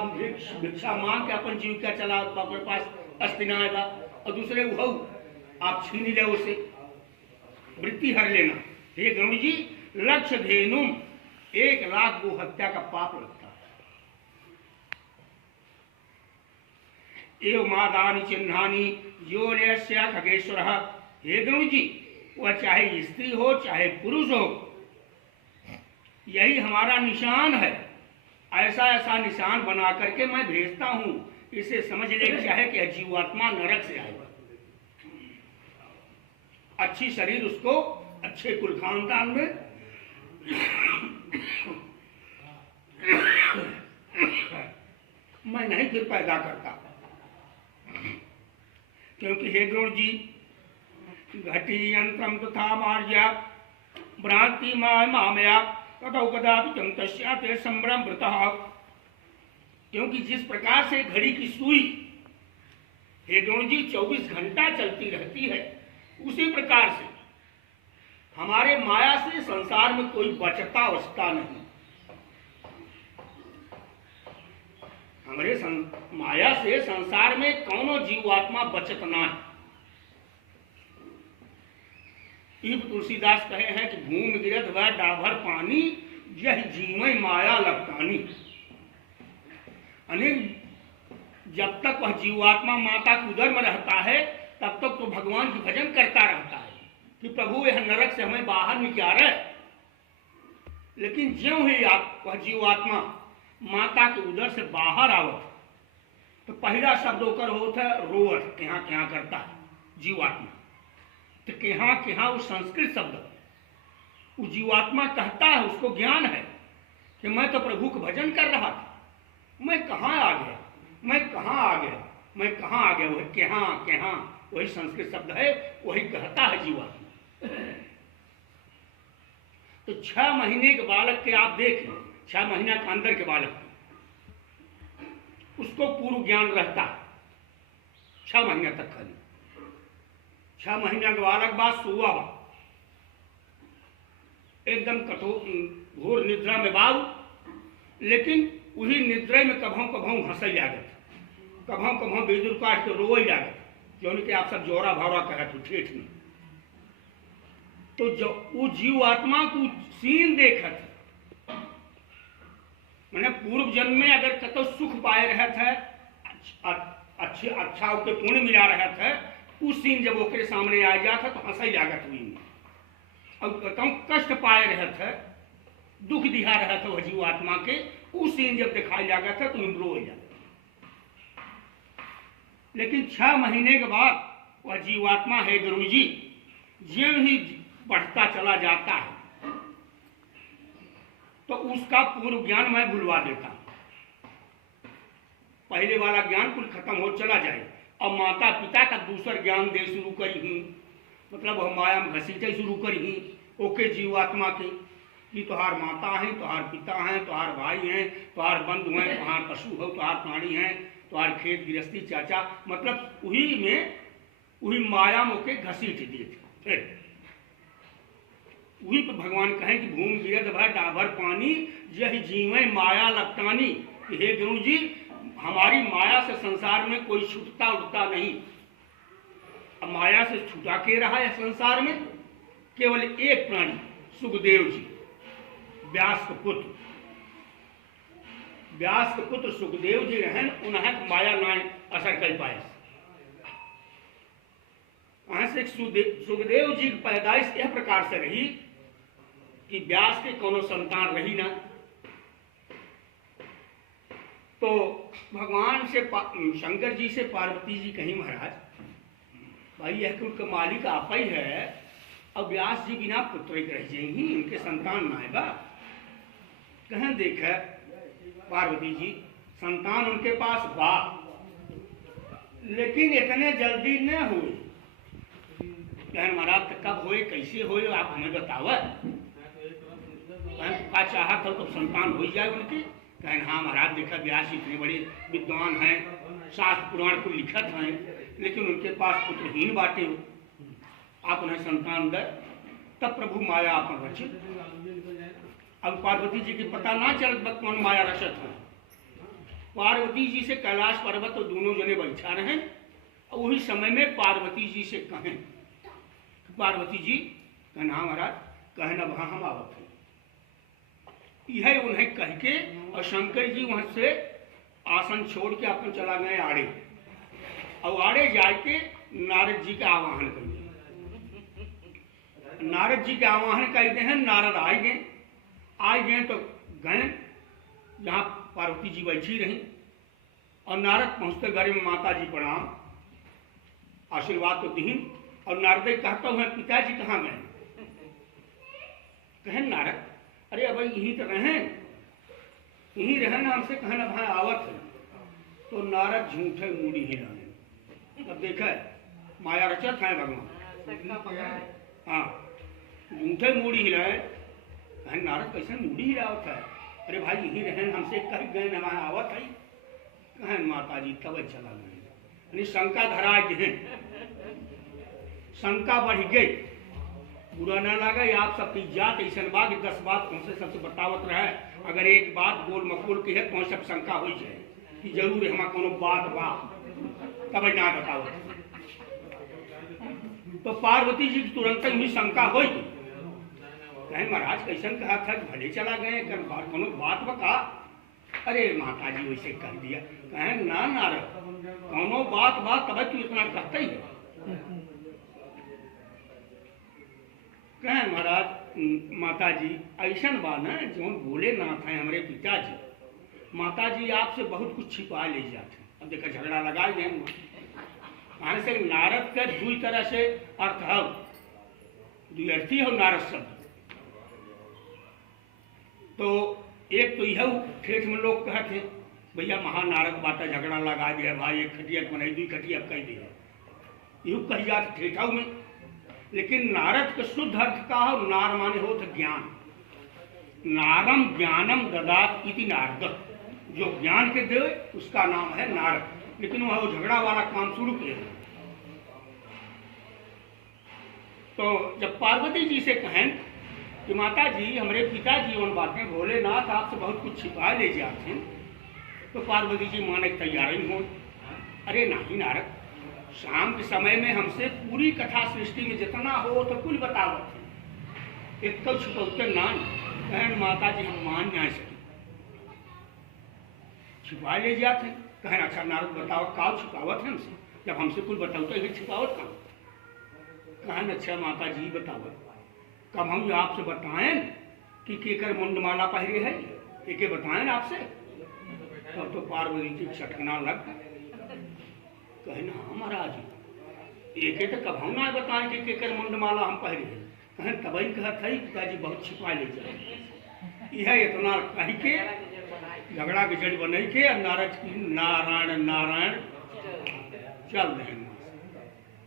भिक्षा मांग के अपन जीविका चला अपने पास अस्तिना बा, और दूसरे वो आप छीन ले उसे वृत्ति हर लेना। हे गुरु जी लक्ष्य धेनुम 1 लाख गो हत्या का पाप लगता है। एवं मादानी चिन्हानी यो न्यस्य खगेश्वर। हे गुरु जी वह चाहे स्त्री हो चाहे पुरुष हो, यही हमारा निशान है, ऐसा ऐसा निशान बना करके मैं भेजता हूं। इसे समझ ले चाहे कि जीवात्मा नरक से आएगा, अच्छी शरीर उसको अच्छे कुल खानदान में मैं नहीं फिर पैदा करता, क्योंकि हे गुरु जी घटी यंत्रम तथा मार्या भ्रांति मामया तथा कदापि चमतस्या ते संभ्रम व्रतः। क्योंकि जिस प्रकार से घड़ी की सुई हे गुरु जी 24 घंटा चलती रहती है, उसी प्रकार से हमारे माया से संसार में कोई बचता अवस्था नहीं। हमारे माया से संसार में कौनो जीवात्मा बचत ना है। तुलसीदास कहे हैं कि भूमि गिरत वह डाभर पानी यह जीवय माया लगतानी। अनेक जब तक वह जीवात्मा माता के उदर में रहता है तब तक तो भगवान की भजन करता रहता है कि प्रभु यह नरक से हमें बाहर निकाले। लेकिन ज्यों ही वह जीवात्मा माता के उदर से बाहर आवत तो पहला शब्द होकर होता है रोवत, क्या क्या करता है जीवात्मा। तो क्या वो संस्कृत शब्द, वो जीवात्मा कहता है, उसको ज्ञान है कि मैं तो प्रभु का भजन कर रहा था, मैं कहाँ आ गया, मैं कहाँ आ गया, मैं कहाँ आ गया। वह क्या वही संस्कृत शब्द है, वही कहता है जीवात्मा। तो 6 महीने के बालक के आप देख लो, 6 महीना के अंदर के बालक उसको पूर्व ज्ञान रहता है 6 महीना तक खाली। 6 महीना के बालक बाद सुआ बा एकदम कठोर घोर निद्रा में बाबू, लेकिन वही निद्रा में कभों हंसल जागत, कभों बेजुर काट के रोवल जागत, जो कि आप सब जोरा भावरा कहत हो ठेठ में। तो जो वो जीवात्मा को सीन देखत, मैंने पूर्व जन्म में अगर कतो सुख पाए रहे थे, अच्छा उसके पुण्य मिला रहे थे, उस सीन जब ओकरे सामने आ जाता तो हंसल जागत हुई। और कतो कष्ट पाए रहे थे, दुख दिखा रहा था वह जीवात्मा के, उस सीन जब दिखाई जाता था तो इम्प्रूव हो जाता। लेकिन 6 महीने के बाद वह जीवात्मा है गुरु जी ज्यों ही बढ़ता चला जाता है तो उसका पूर्व ज्ञान मैं भुलवा देता हूं। पहले वाला ज्ञान कुल खत्म हो चला जाए और माता पिता का दूसरा ज्ञान दे शुरू करी ही, मतलब हम माया में घसीटे शुरू करी ही ओके जीवात्मा के कि तुहार माता हैं, तुहार पिता हैं, तुहार भाई हैं, तुहार बंधु हैं, तुहार पशु हो, तुहार प्राणी हैं, तुम्हार खेत गृहस्थी चाचा, मतलब वही माया मोके घसीट दिए थे। फिर वही पर भगवान कहें कि भूमि गिरद भय डाभर पानी, यही जीवे माया लपटानी। हे गुरु जी, हमारी माया से संसार में कोई छूटता उठता नहीं। अब माया से छूटा के रहा है संसार में केवल एक प्राणी, सुखदेव जी, व्यास के पुत्र सुखदेव जी रहन, उन्हें माया ना असर कर पाए। वहां से सुखदेव जी की पैदाइश यह प्रकार से रही कि व्यास के कोनो संतान रही ना, तो भगवान से शंकर जी से पार्वती जी कहीं महाराज भाई यह कुल का मालिक आप ही है, अब व्यास जी बिना पुत्र के रह जाएंगी, इनके संतान ना आएगा। कहें देख पार्वती जी संतान उनके पास बा, लेकिन इतने जल्दी न हुए। कहें महाराज कब होए कैसे होए आप हमें बतावा। का चाहा तो संतान हो जाए उनकी। कहें हाँ महाराज देखा व्यास जी इतने बड़े विद्वान हैं, शास्त्र पुराण को लिखत हैं, लेकिन उनके पास पुत्रहीन बाटे हो, आप उन्हें संतान दे। तब प्रभु माया आपन रचित। अब पार्वती जी की पता ना चलत कौन माया रचत है। पार्वती जी से कैलाश पर्वत तो दोनों जने बैठा रहे, और वही समय में पार्वती जी से कहें, पार्वती जी कहन हाँ महाराज, कहन अब हाँ हम आवत हैं। यह उन्हें कह के और शंकर जी वहां से आसन छोड़ के अपन चला गए आड़े, और आड़े जाके नारद जी का आवाहन कर दिया। नारद जी के आवाहन कहते हैं, नारद आए गए तो गए जहाँ पार्वती जी बैठी रही, और नारद पहुंचते घर में माता जी प्रणाम आशीर्वाद तो दी, और नारद कहता हूँ पिताजी कहाँ गए। कहें नारद अरे अब यहीं तो यहीं रहे ना हमसे, कहना भाई आवत है। तो नारद झूठे मूड़ी ही रहे। अब देखा माया रचत है भगवान, हाँ झूठे मूड़ी ही रहे। कहें नारद कैसे मूड़ी ही आवत है, अरे भाई यहीं रहे हमसे कह गए ना वहाँ आवत है। कहें माता जी तब चला गए, शंका धरा गए, शंका बढ़ गई। बुरा ना लगा, आप सबकी जात ऐसा बात 10 बात हमसे सबसे बतावत रहे, अगर एक बात गोल मकोल की है तो सब शंका हो जाए कि जरूर हमारा कोनो बात बा, तब ना बतावत। तो पार्वती जी की तुरंत ही शंका हो गई। कहें महाराज कैसन कहा था कि भले चला गए, कोनो बात बका। अरे माता जी वैसे कह दिया। कहें ना नारद कोनो बात तब तू इतना कहते ही। कहें महाराज माता जी ऐसा बा न जो बोले नाथ हैं हमारे पिताजी, माता जी आपसे बहुत कुछ छिपा ले जाते। अब देखा झगड़ा लगा गए कहां से। नारद का दुई तरह से अर्थ है, द्व्यर्थी हो नारद शब्द। तो एक तो यह ठेठ में लोग कहते भैया महानारद बाटा झगड़ा लगा दिया भाई, एक खटिया बनाई दुई खटिया कह दिया, यू कही जात ठेठाऊ में। लेकिन नारद का शुद्ध अर्थ का हो, नार माने हो तो ज्ञान। नारम ज्ञानम ददात इति नारद, जो ज्ञान के दे उसका नाम है नारद। लेकिन वह झगड़ा वाला काम शुरू किया। तो जब पार्वती जी से कहें कि माता जी हमारे पिताजी उन बातें भोलेनाथ आपसे बहुत कुछ छिपा ले जाते हैं, तो पार्वती जी माने तैयार ही हो। अरे नहीं नारद, शाम के समय में हमसे पूरी कथा सृष्टि में जितना हो तो कुल बतावत है, एक तो छुपौते ना। कहें माता जी हम मान नहीं सके, छिपा ले जाते। कहें अच्छा नारद बताओ का छुपावत है हमसे, जब हमसे कुल बताओ तो छुपावत कहाँ। कहें अच्छा माता जी बतावत, कब हम आपसे बताएं कि केकर मुंडमाला पहरे है, एक बताएं आपसे। तब तो पार्वती जी छटकना लग। कहे ना महाराज एक तो कब हम ना बताएं कि केकर मुंडमाला हम पहरे हैं। कहें तभी कहत है पिताजी बहुत छिपा ले जाए। यह इतना कह के झगड़ा के जड़ बन के नारद की नारायण नारायण चल रहे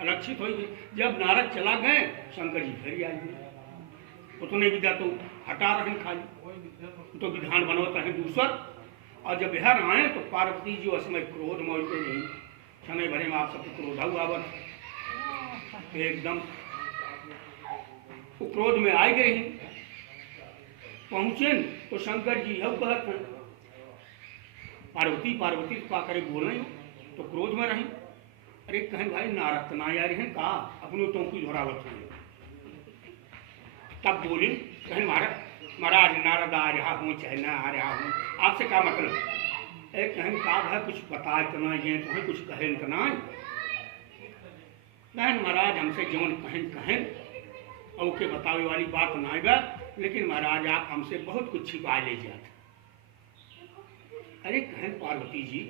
अलक्षित हो गए। जब नारद चला गए शंकर जी फिर आए, उतने विदा तो हटा रहे खाली, तो विधान बनवत रहे दूसर। और जब बिहार आए तो पार्वती जी उस समय क्रोध में उठे नहीं, समय भरे में आप सबको क्रोध हुआ एकदम वो क्रोध में आई गई। पहुंचे तो शंकर जी हव कहत हैं पार्वती पार्वती का करे बोल रही तो क्रोध में रही। अरे कहें भाई नारद ना यार हैं का अपने तो की धोरावत है। तब बोली कहें महाराज नारद आ रहा हूँ चाहे ना आ रहा हूँ, आपसे क्या मतलब? एक कहें का है कुछ बता इतना ये तुम्हें कुछ कहे इतना कहें महाराज हमसे जौन कहें और के बतावे वाली बात ना बा, लेकिन महाराज आप हमसे बहुत कुछ छिपा ले जाते। अरे कहें पार्वती जी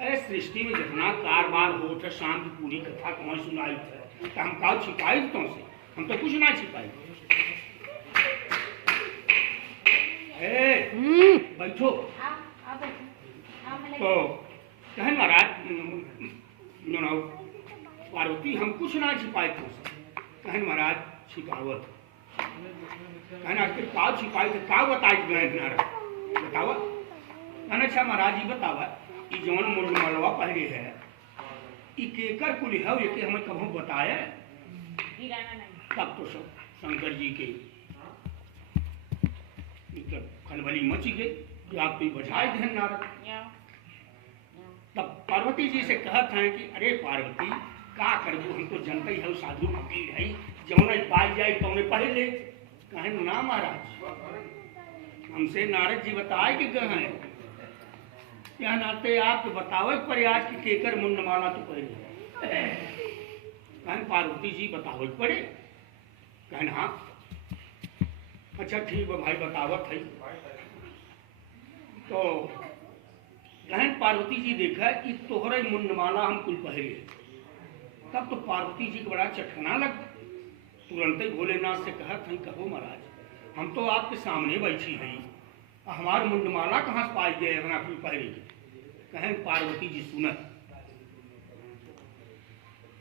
अरे सृष्टि में जितना कारबार हो थे शाम की पूरी कथा कौन सुनाई थे तो हम का छिपाई तुमसे, हम तो कुछ ना छिपाई। बैठो तो कहें महाराज पार्वती हम कुछ ना छिपाए तुमसे। कहें महाराज छिपावत कहना आखिर का छिपाई थे का बताई बतावा। अच्छा महाराज जी बतावा कि जौन मुंड मलवा पहले है ई केकर कुल है ये हमें कभू बताया तब तो सब शंकर जी के खलबली मची गई कि आप तो बजाए थे नारद। तब पार्वती जी से कहते हैं कि अरे पार्वती का करबू हम तो जनते ही है साधु फकीर है जौन पाई जाए तो उन्हें पहले कहें ना महाराज हमसे नारद जी बताए कि कहें क्या नाते आप बतावे प्रयास की केकर मुंडमाला तो पहले कहें पार्वती जी बतावे पड़े। कहें हाँ अच्छा ठीक है भाई बतावत है। तो कहें पार्वती जी देखा कि तोहरे मुंडमाला हम कुल पहले। तब तो पार्वती जी को बड़ा चटकना लग, तुरंत ही भोलेनाथ से कहत हैं कहो महाराज हम तो आपके सामने बैठी हैं हमार मुंडमाला कहाँ से पाई गए अपना कुल पहले। कहें पार्वती जी सुनत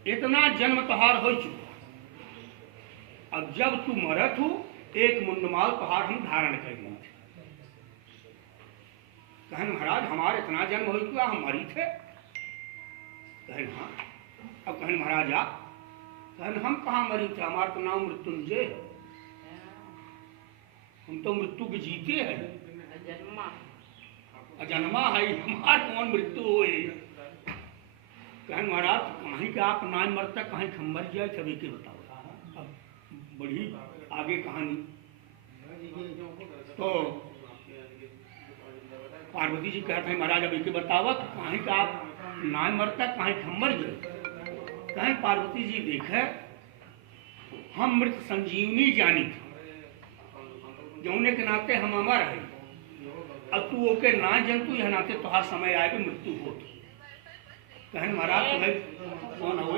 इतना जन्म तोहार हो चुका, अब जब तू मरत हो एक मुंडमाल तोहार हम धारण कर लें। कहें महाराज हमारे इतना जन्म हो चुका हम मरी थे। कहें हाँ। अब कहें महाराज आप कहें हम कहाँ मरी थे, हमारा तो नाम मृत्युंजय, हम तो मृत्यु के जीते हैं अजन्मा है हमार कौन मृत्यु हो। कहें महाराज कहीं के आप ना मरता कहीं हम मर जाए सभी के बताओ। अब बड़ी आगे कहानी। तो पार्वती जी कहते हैं महाराज अभी के बतावा कहीं का आप ना मरता कहीं हम मर जाए। कहें पार्वती जी देखे हम मृत संजीवनी जानी थी जौने के नाते हम अमर है, अब तू ओके ना जंतु यह नाते तुहार समय आए मृत्यु हो। कहें महाराज तुम्हें कौन हो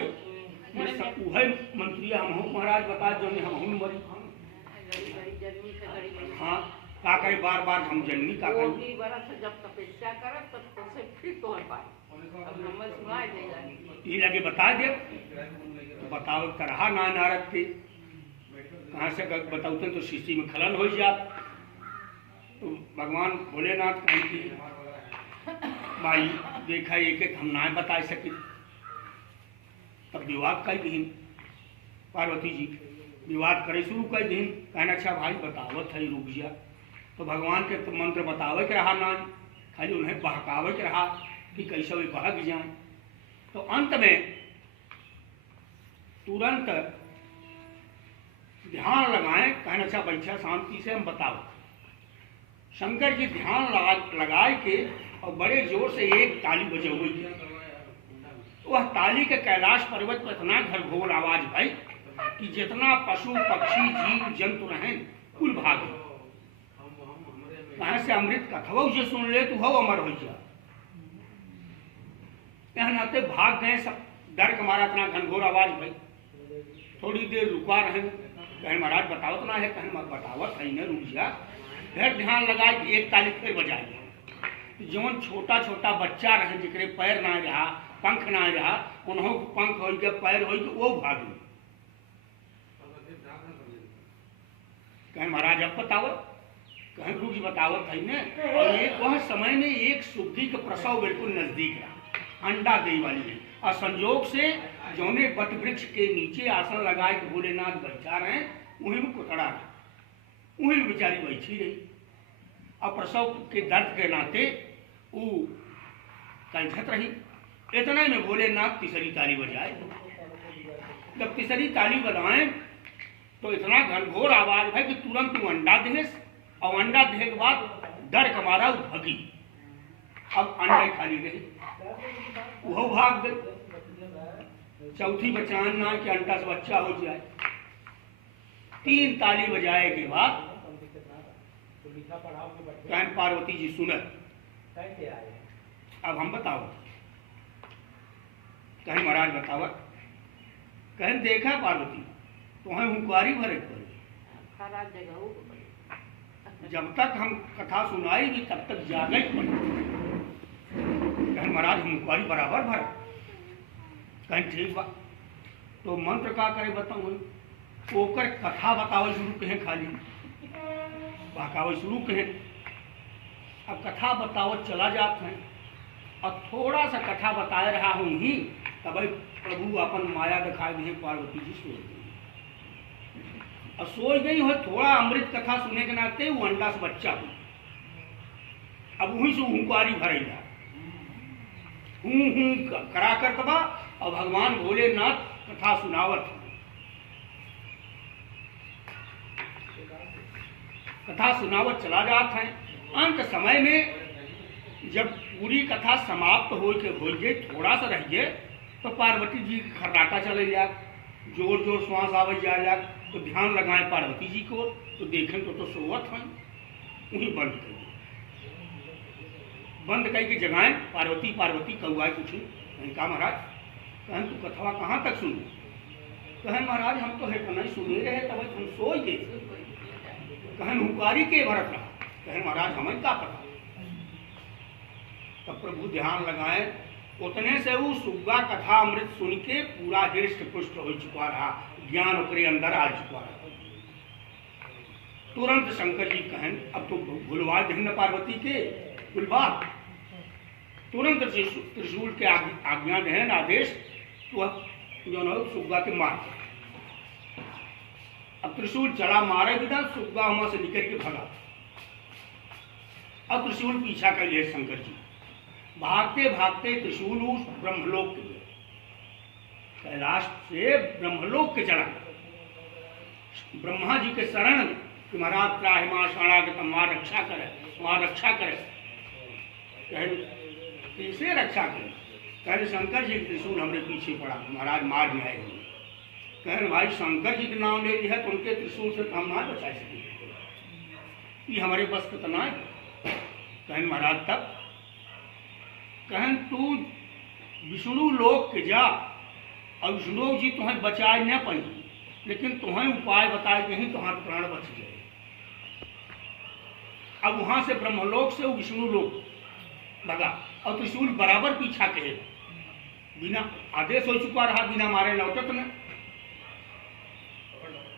वह मंत्री हम हो महाराज बता जो हम हूँ मरी हाँ का करे बार बार हम जन्मी का करे जब तपस्या कर तब तो फिर तो पाए ये लगे बता दे तो बताओ करहा ना नारद थे कहाँ से बताते तो सृष्टि में खलल हो जात। तो भगवान भोलेनाथ कहें कि भाई देखा एक एक हम ना बता सके। तब विवाद कर दीन पार्वती जी विवाद करे शुरू कर दीन। कहना अच्छा भाई बतावत है रुक जा। तो भगवान के तो मंत्र बतावे के रहा ना खाली उन्हें बहकावे के रहा कि कैसे वे बहक जाए। तो अंत में तुरंत ध्यान लगाएं। कहना अच्छा बैठा शांति से हम बताओ। शंकर जी ध्यान लगाए के और बड़े जोर से एक ताली बजे हुई तो वह ताली के कैलाश पर्वत पर इतना घरघोर आवाज भाई कि जितना पशु पक्षी जीव जंतु रहे कुल भागे। कहाँ से अमृत कथवा उसे सुन ले तो हो अमर हो जा। यह नाते भाग गए सब डर के मारा इतना घनघोर आवाज भाई। थोड़ी देर रुका रहे कहें महाराज बतावत ना है कहें बतावत है न रुक जा। फिर ध्यान लगा कि एक ताली फिर बजाई। जौन छोटा छोटा बच्चा रहे जिकरे पैर ना रहा पंख ना रहा उन्हों पंख हो गया पैर हो गया वो भागी। कहें महाराज अब बताओ। कहीं गुरु जी बतावत है ने। और एक वह समय में एक सुग्गी का प्रसव बिल्कुल नजदीक रहा, अंडा दे वाली है। और संजोग से जौने बट वृक्ष के नीचे आसन लगाए के भोलेनाथ बैठा रहे, वहीं में कुतड़ा रहा, वहीं में बेचारी बैठी रही। और प्रसव के दर्द के नाते वो कलझत रही। इतने में भोलेनाथ तीसरी ताली बजाए। जब तीसरी ताली बजाएं तो इतना घनघोर आवाज है कि तुरंत वो अंडा दे, और अंडा देने के बाद डर के मारा वो भगी। अब अंडे खाली रही, वो भाग गई। चौथी बचान ना कि अंडा से बच्चा हो जाए। 3 ताली बजाए के बाद कहन पार्वती जी सुनत, अब हम बताओ। कहन महाराज बतावत, कहन देखा पार्वती तुम्हें हुंकारी भरे पड़े, खराब जगह जब तक हम कथा सुनाएगी तब तक जागे पड़े। कहन महाराज हम हुंकारी बराबर भर। कहन ठीक बा, तो मंत्र का करे बताओ। ओकर कथा बतावे शुरू कहें, खाली बहकावे शुरू कहें। अब कथा बतावत चला जात है, और थोड़ा सा कथा बताए रहा हूँ ही, तब प्रभु अपन माया दिखाई दी। पार्वती जी सोच गई, और सोच गई हो थोड़ा अमृत कथा सुने के नाते वो अंडा से बच्चा हुई। अब वहीं से हुंकारी भरेगा, हूं करा कर कबा, और भगवान भोलेनाथ कथा सुनावत। कथा सुनावत चला जाता है। अंत समय में जब पूरी कथा समाप्त हो गई, थोड़ा सा रह गए, तो पार्वती जी खर्राटा चले जा, जोर जोर श्वास आवे जा। तो ध्यान लगाए पार्वती जी को, तो देखें तो सोवत हैं, उन्हीं बंद कर बंद करके जगाएं। पार्वती पार्वती कौआ पूछी, कहा महाराज कहन तू कथवा कहाँ तक सुनी? कहन महाराज हम तो है नहीं सुने रहे, तब हम सोच गए। कहन हुंकारी के भरत रहा। कहन महाराज हमें क्या पता। तब प्रभु ध्यान लगाए, उतने से वो सुग्गा कथा अमृत सुन के पूरा हृष्ट पुष्ट हो चुका रहा, ज्ञान उसके अंदर आ चुका रहा। तुरंत शंकर जी कहन अब तो भुलवा देन पार्वती के भुलवा। तुरंत त्रिशूल के आज्ञा देन आदेश, तो जो सुग्गा के मार। अब त्रिशूल चला मारे बिना सुग्गा वहां से निकल के भगा। अब त्रिशूल पीछा कर लिए शंकर जी, भागते भागते त्रिशूल उस ब्रह्मलोक के गए, कैलाश से ब्रह्मलोक के चला। ब्रह्मा जी के शरण में कि महाराज त्राहि मां शरणागतम, मां रक्षा करे, मां रक्षा करे। कैसे रक्षा करे? कहने शंकर जी के त्रिशूल हमरे पीछे पड़ा, महाराज मार नहीं आए। कहने भाई शंकर जी के नाम ले लिया तो उनके त्रिशूल से हम ना बचा सके, ये हमारे बस का तना है। कहने महाराज तब कहन तू विष्णु लोक के जा, और विष्णु जी तुम्हें बचाए न पाई, लेकिन तुम्हें उपाय बताए नहीं, तुम्हारा प्राण बच गए। अब वहां से ब्रह्मलोक से विष्णु लोक लगा, और त्रिशूल बराबर पीछा कहे, बिना आदेश हो चुका रहा, बिना मारे लौटत न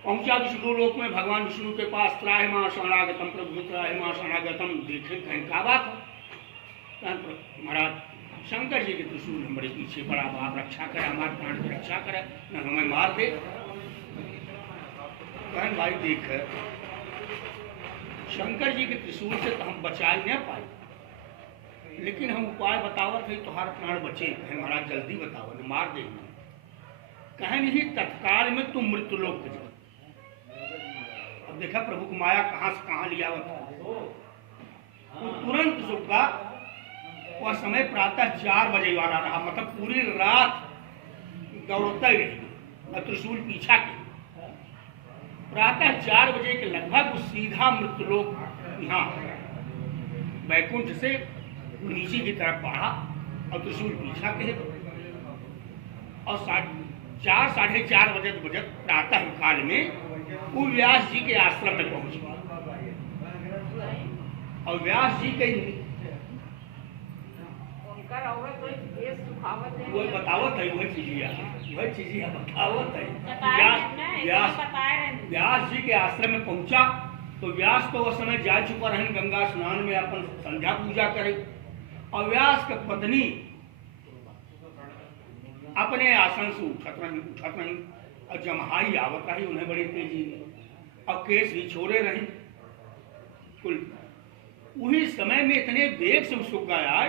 पहुंचा विष्णु लोक में। भगवान विष्णु के पास त्राहि मां शरणागतम, प्रभु त्राहि मां शरणागतम। देखे कहीं क्या बात है? महाराज शंकर जी के त्रिशूल हमारे पीछे पड़ा, आप रक्षा करे, हमारे प्राण की रक्षा करे, न हमें मार दे। कहन भाई देख शंकर जी के त्रिशूल से तो हम बचा ही न पाए, लेकिन हम उपाय बतावत है तुम्हारा प्राण बचे। कहन महाराज जल्दी बताओ, न मार देंगे। कहन ही तत्काल में तुम मृत्यु लोक के जाओ। अब देखा प्रभु की माया कहाँ से कहाँ लिया वो तुरंत सुग्गा। वह समय प्रातः 4 बजे वाला रहा, मतलब पूरी रात दौड़ता ही रही, त्रिशूल पीछा के। प्रातः 4 बजे के लगभग सीधा मृत्युलोक यहाँ बैकुंठ से नीचे की तरफ बढ़ा, और त्रिशूल पीछा के। और 4 साढ़े 4 बजे प्रातः काल में वो व्यास जी के आश्रम में पहुंच गया, और व्यास जी के वही बतावत है, वही चीजिया बतावत है। व्यास जी के आश्रम में पहुंचा, तो व्यास तो उस समय जा चुका रहन गंगा स्नान में अपन संध्या पूजा करे। और व्यास के पत्नी अपने आसन से उठत नहीं और जमहाई आवत रही उन्हें बड़ी तेजी में और केस भी छोड़े रही। कुल वही समय में इतने वेग से सुख गया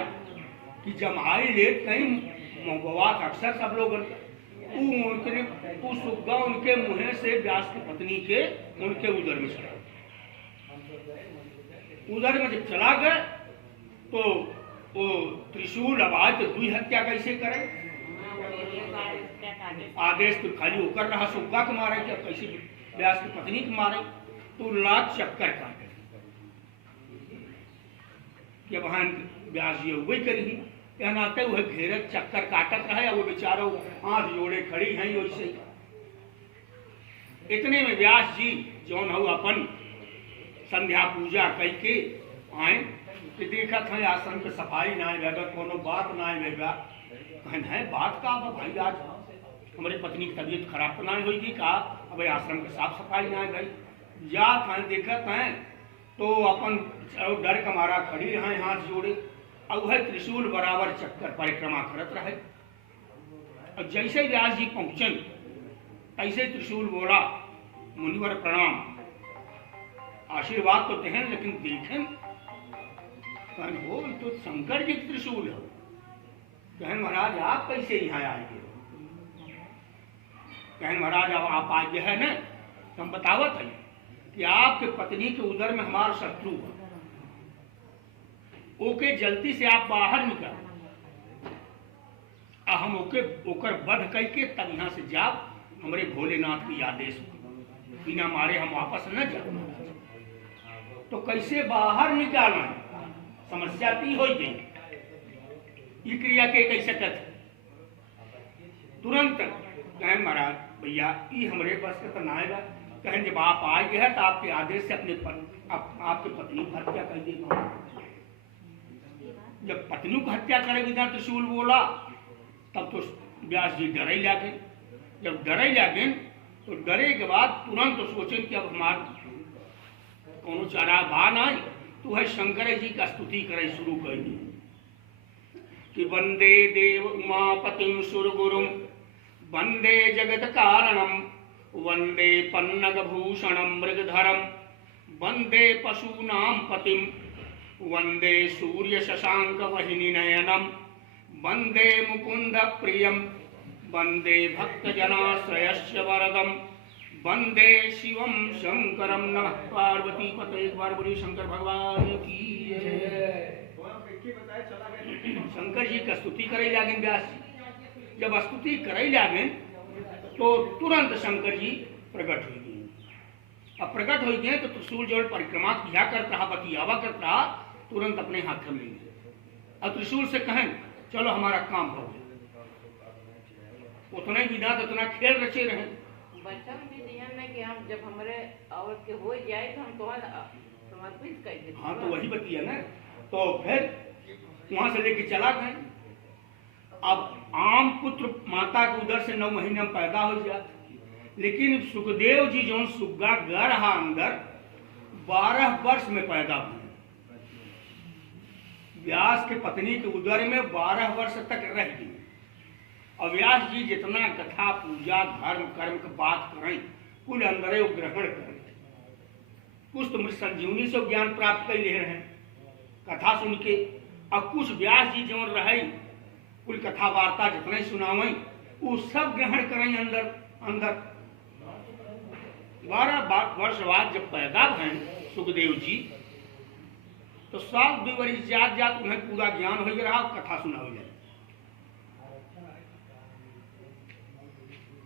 कि जमहाई ले कहीं मंगवात अक्सर सब लोग उनके सुग्गा उनके मुंह से व्यास की पत्नी के उनके उदर में चला। उदर में जब चला गए तो वो त्रिशूल आवाज तो दुई हत्या कैसे करे। आदेश तो खाली होकर रहा सुग्गा के मारे क्या कैसे व्यास की पत्नी के मारे। तो लाख चक्कर काटे जब वहां व्यास जी वही करी या नाते हुए घेरत चक्कर काटत रहे। वो बेचारो हाथ जोड़े खड़ी हैं वैसे। इतने में व्यास जी जौन हो अपन संध्या पूजा कई के आए कि देखा था आश्रम के सफाई ना भेगा कोनो बात ना भेगा। कहन है बात का भाई आज हमारी पत्नी की तबीयत खराब तो ना होगी का अब आश्रम के साफ सफाई ना भाई जा था देखत हैं तो अपन डर का मारा खड़ी रहे हाथ जोड़े और वह त्रिशूल बराबर चक्कर परिक्रमा करत रहे। और जैसे व्यास जी पहुंचन तैसे त्रिशूल बोला मुनिवर प्रणाम आशीर्वाद तो तहन लेकिन देखें कहन हो तो शंकर जी त्रिशूल है। कहन महाराज आप कैसे यहाँ आए। कहन महाराज अब आप आए है न हम बतावत है कि आपके पत्नी के उदर में हमारा शत्रु है। ओके जल्दी से आप बाहर निकल हम ओके ओकर बध करके तब यहाँ से जाओ। हमारे भोलेनाथ की आदेश बिना मारे हम वापस न जाओ। तो कैसे बाहर निकालना समस्या ती हो गई। ये क्रिया के कैसे कर तुरंत कहें महाराज भैया ये हमारे बस का तो ना आएगा। कहें जब आप आ गए हैं तो आपके आदेश से अपने आपके पत्नी की हत्या कर देगा। जब पत्नी को हत्या करे बिना त्रिशूल बोला तब तो व्यास जी डरे लागे। जब डरे लागे तो डरे के बाद तुरंत तो सोचे कि अब हमार कोनो चारा बा ना तो है शंकर जी का स्तुति करे शुरू कर दी कि वंदे देव उमापतिम सुरगुरुम वंदे जगत कारणम वंदे पन्नग भूषणम मृगधरम वंदे पशूनाम पतिम वंदे सूर्य शशांक वहिनी नयनम वंदे मुकुंद प्रियम वंदे भक्त जनाश्रयस्य वरदम वंदे शिवम शंकरम नमः पार्वती पते। एक बार बोलिए शंकर भगवान की जय। शंकर जी का स्तुति करे लागे व्यास जी। जब स्तुति करे लागे तो तुरंत शंकर जी प्रकट हो गए। अब प्रकट हो गए तो त्रिशूल जो परिक्रमा किया करता रहा बतियावा करता रहा तुरंत अपने हाथ में ले और त्रिशूल से कहें चलो हमारा काम हो गया। उतना ही विदा उतना खेल रचे रहे। बचन भी दिया में कि हम जब हमारे औरत के हो जाए तो हम तुम्हारा समर्पित कर देते। हाँ तो वही बतिया ना। तो फिर वहां से लेके चला गए। अब आम पुत्र माता के उदर से 9 महीने में पैदा हो जाते लेकिन सुखदेव जी जो सुग्गा ग रहा अंदर 12 वर्ष में पैदा हुए। व्यास के पत्नी के उदर में 12 वर्ष तक रह गई। और व्यास जी जितना कथा पूजा धर्म कर्म की बात करें कुल अंदर ग्रहण करें। कुछ तो संजीवनी से ज्ञान प्राप्त कर ले रहे हैं कथा सुन के। और कुछ व्यास जी जो रहे कुल कथा वार्ता जितना सुनावें वो सब ग्रहण करें अंदर अंदर। 12 वर्ष बाद जब पैदा हुए सुखदेव जी तो 2 वर्ष जात जात उन्हें पूरा ज्ञान हो रहा कथा सुना हो जाए।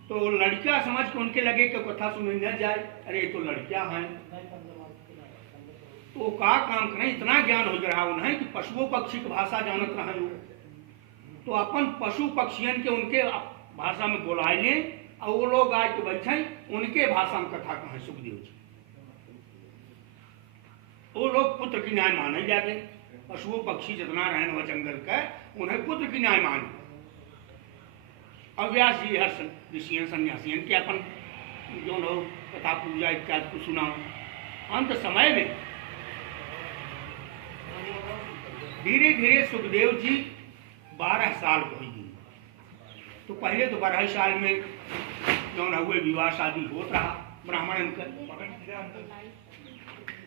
तो लड़कियां समझ के उनके लगे कि कथा सुनने न जाए। अरे तो लड़कियां हैं तो का काम करें इतना ज्ञान हो रहा उन्हें कि पशुओं पक्षी की भाषा जानत रहे लोग। तो अपन पशु पक्षियन के उनके भाषा में बोलाए लें और वो लोग आज के बैठे उनके भाषा में कथा कहें सुखदेव जी। वो लोग पुत्र की न्याय माने जाते। पशुओं पक्षी जितना रहने हुआ जंगल का उन्हें पुत्र की न्याय माने। और व्यास जी हर ऋषियन सन्यासियन के अपन जो लोग कथा पूजा इत्यादि को सुना अंत समय में धीरे धीरे सुखदेव जी 12 साल को ही। तो पहले तो 12 साल में जौन हुए विवाह शादी होत रहा ब्राह्मणन का,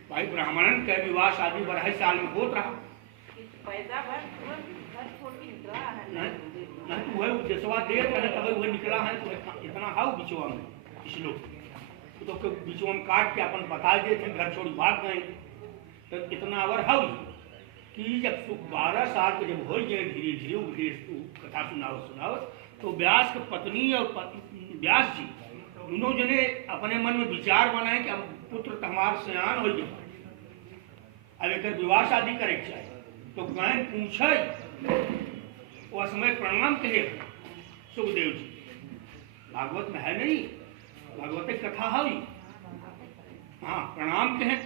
भाई ब्राह्मणन का विवाह शादी 12 साल में होत रहा। पैदा भर घर छोड़ के निकला है नहीं वह उद्देश्यवा देख रहे तब वह निकला है। तो इतना हाउ बिचवा में इस लोग तो बिचवा में काट के अपन बता देते घर छोड़ी भाग गए। तो इतना अवर हाउ कि जब 12 साल के जब हो गए धीरे धीरे कथा सुनाओ तो व्यास की पत्नी और व्यास जी दोनों जने अपने मन में विचार बनाए कि अब पुत्र तो हमार सयान हो गया, अब एक विवाह शादी करे चाहिए। तो गहन पूछे वह समय प्रणाम कहे सुखदेव जी, भागवत में है नहीं, भागवत कथा है। हाँ प्रणाम कहें,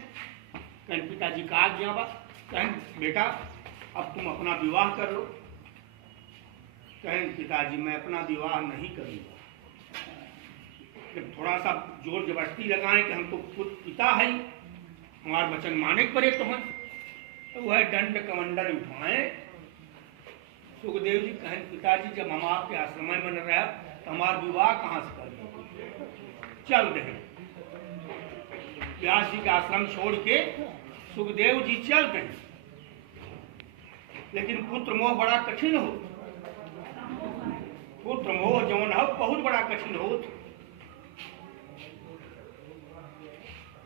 कहें पिताजी का आज्ञा बा, कहें बेटा अब तुम अपना विवाह कर लो। कहें पिताजी मैं अपना विवाह नहीं करूँगा। जब थोड़ा सा जोर जबरदस्ती लगाएं कि हम तो खुद पिता है, हमारे वचन माने पड़े तो हैं, तो वह दंड कमंडल उठाए। सुखदेव जी कहें पिताजी जब हम आपके आश्रम में रहे तो हमारा विवाह कहाँ से कर चल रहे। व्यास जी का आश्रम छोड़ के सुखदेव जी चल गए। लेकिन पुत्र मोह बड़ा कठिन हो, पुत्र मोह जौन हो बहुत बड़ा कठिन हो।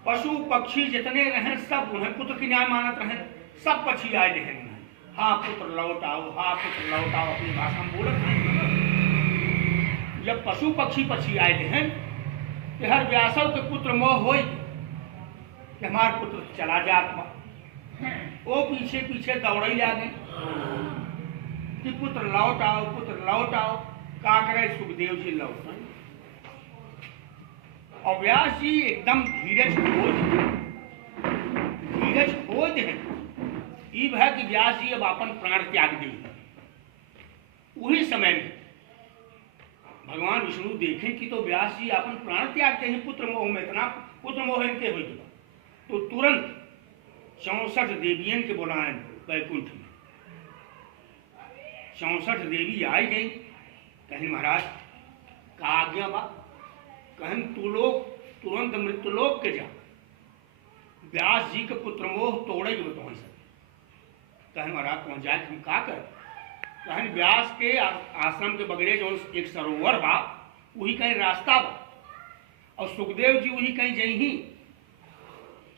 पशु पक्षी जितने रहे सब उन्हें पुत्र की न्याय मानत रहे, सब पक्षी आए रहे। हाँ पुत्र लौट आओ, हाँ पुत्र लौट आओ, अपनी भाषा में बोलत हैं। जब पशु पक्षी आए रहे कि हर व्यासव के पुत्र मोह हो कि हमार पुत्र चला जात बा, वो पीछे पीछे दौड़े लागे कि पुत्र लौट आओ, पुत्र लौट आओ। का करे सुखदेव जी लौट और व्यास जी एकदम धीरज खोज है। इब है कि व्यास जी अब अपन प्राण त्याग दे। वही समय में भगवान विष्णु देखें कि तो व्यास जी अपन प्राण त्याग दे पुत्र मोह में, इतना पुत्र मोह इनके हो गया। तो तुरंत 64 देवियन के बुलाए वैकुंठ में। 64 देवी आई गई। कहीं महाराज का आज्ञा बा, कहें तू लोग तुरंत मृत्युलोक के जा, व्यास जी के पुत्र मोह तोड़े जो तो कहें महाराज पहुंच जाए हम का कर। कहें व्यास के आश्रम के बगले जो एक सरोवर बा वही कहीं रास्ता बा और सुखदेव जी वही कहीं जई ही।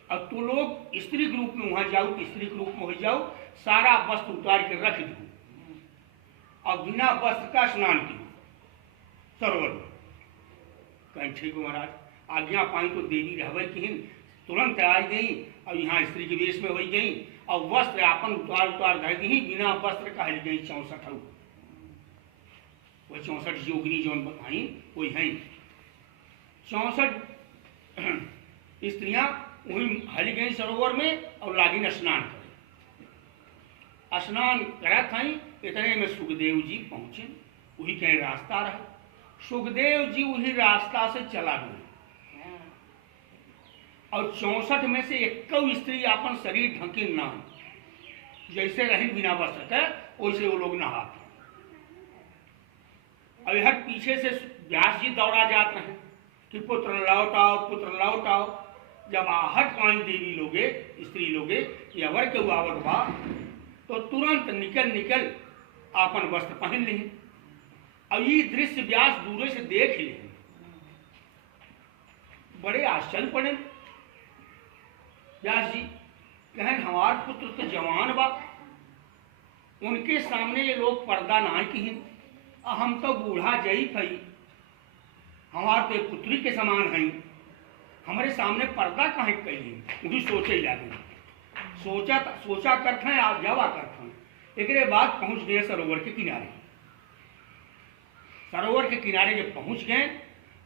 अब तू लोग स्त्री ग्रुप में वहां जाओ, स्त्री ग्रुप में हो जाओ, सारा वस्त्र उतार के रख दो और बिना वस्त्र का स्नान की सरोवर में। कहीं ठीक महाराज आज्ञा पाई तो देवी रहवे की तुरंत आ गई और यहाँ स्त्री के वेश में हो गई और वस्त्र अपन उतार धर दी, बिना वस्त्र का हल गई 64। वो 64 योगिनी जो बताई वही है। 64 स्त्रियां वही हल गई सरोवर में और लागिन स्नान करे। स्नान करा था इतने में सुखदेव जी पहुंचे। वही कहीं रास्ता रहा, सुखदेव जी वही रास्ता से चला गए और 64 में से 1 स्त्री अपन शरीर ढकी ना, जैसे रही बिना वस्त्र के वैसे वो लोग नहाते। अब हर पीछे से व्यास जी दौड़ा जाते हैं कि पुत्र लौट आओ, पुत्र लौट आओ। जब आहट आई देवी लोगे स्त्री लोगे कि अवर के आवत बा तो तुरंत निकल आपन वस्त्र पहन ली। अब ये दृश्य व्यास दूर से देख ले, बड़े आश्चर्य पड़े। व्यास जी कहें हमार पुत्र तो जवान बा, उनके सामने ये लोग पर्दा ना की, हम तो बूढ़ा जई थई, हमार तो पुत्री के समान है, हमारे सामने पर्दा कहीं कही। वही सोचे लगे, सोचा करते हैं आप जावा करते हैं। एक बाद पहुंच गए सरोवर के किनारे। सरोवर के किनारे जब पहुंच गए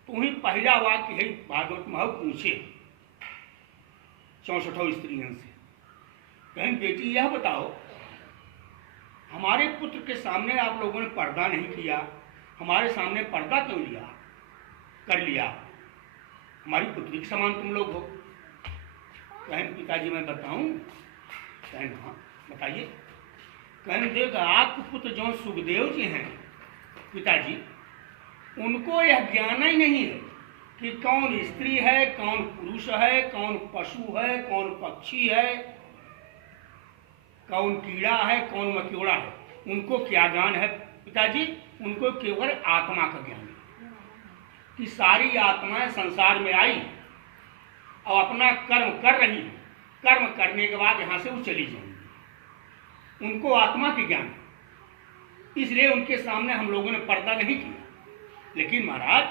तो वही पहला वाक्य है भागवत में पूछे 64 स्त्रियों से, कहें बेटी यह बताओ हमारे पुत्र के सामने आप लोगों ने पर्दा नहीं किया, हमारे सामने पर्दा क्यों कर लिया? हमारी पुत्री के समान तुम लोग हो। कहन पिताजी मैं बताऊं? कहन हाँ बताइए। कहन देख आपके पुत्र जो सुखदेव जी हैं पिताजी, उनको यह ज्ञान ही नहीं है कि कौन स्त्री है, कौन पुरुष है, कौन पशु है, कौन पक्षी है, कौन कीड़ा है, कौन मकोड़ा है। उनको क्या ज्ञान है पिताजी? उनको केवल आत्मा का ज्ञान है कि सारी आत्माएं संसार में आई और अपना कर्म कर रही हैं, कर्म करने के बाद यहाँ से वो चली जाएंगी। उनको आत्मा की ज्ञान है, इसलिए उनके सामने हम लोगों ने पर्दा नहीं किया। लेकिन महाराज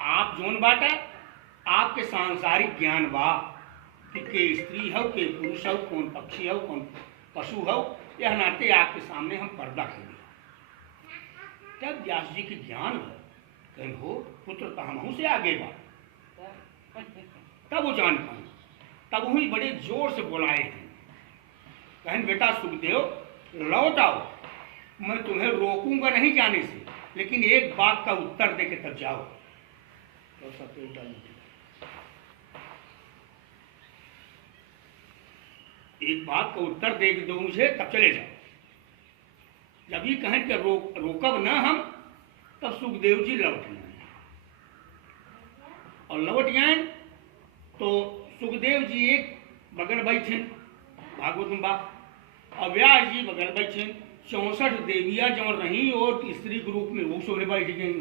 आप जोन बाटा आपके सांसारिक ज्ञान बा कि के स्त्री हो, के पुरुष हो, कौन पक्षी हो, कौन पशु हो, यह नाते आपके सामने हम पर्दा कर दिया। तब व्यास जी की ज्ञान है कहीं हो पुत्र तो हम से आगे बा, तब वो जान पाए। तब वही बड़े जोर से बुलाए हैं, कहें बेटा सुखदेव लौट आओ, मैं तुम्हें रोकूंगा नहीं जाने से, लेकिन एक बात का उत्तर दे के तब जाओ। तो सफेद एक बात का उत्तर दे दो मुझे, तब चले जाओ। जब ये कहें कि रोकब न हम, तब सुखदेव जी लौट आए और लौट आए तो सुखदेव जी एक बगल बैठे भागवत में बात, और व्यास जी बगल बैठे। 64 देवियां जो रही और स्त्री ग्रुप में वो सोने बैठ गई।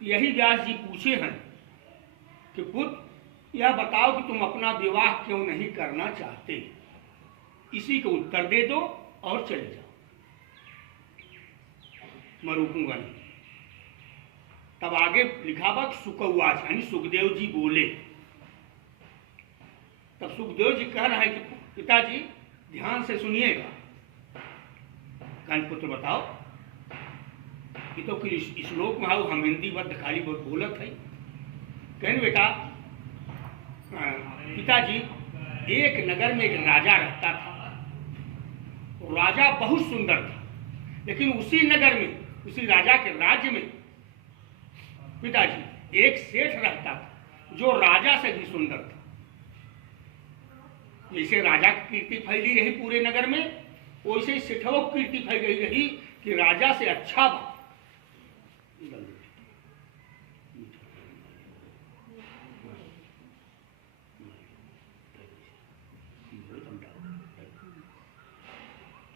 यही व्यास जी पूछे हैं कि पुत्र यह बताओ कि तुम अपना विवाह क्यों नहीं करना चाहते, इसी को उत्तर दे दो और चले जाओ, मैं रोकूंगा नहीं। तब आगे लिखा बा सुकवाच यानी सुखदेव जी बोले। तब सुखदेव जी कह रहे हैं कि पिताजी ध्यान से सुनिएगा। कान पुत्र बताओ कि तो फिर श्लोक में आओ, हम हिंदी बद्ध खाली बहुत बोलत है। कहने बेटा पिताजी एक नगर में एक राजा रहता था, राजा बहुत सुंदर था, लेकिन उसी नगर में उसी राजा के राज्य में पिताजी एक सेठ रहता था जो राजा से भी सुंदर था। जैसे राजा की कीर्ति फैली रही पूरे नगर में, वैसे ही सेठों की कीर्ति फैल गई रही कि राजा से अच्छा बा।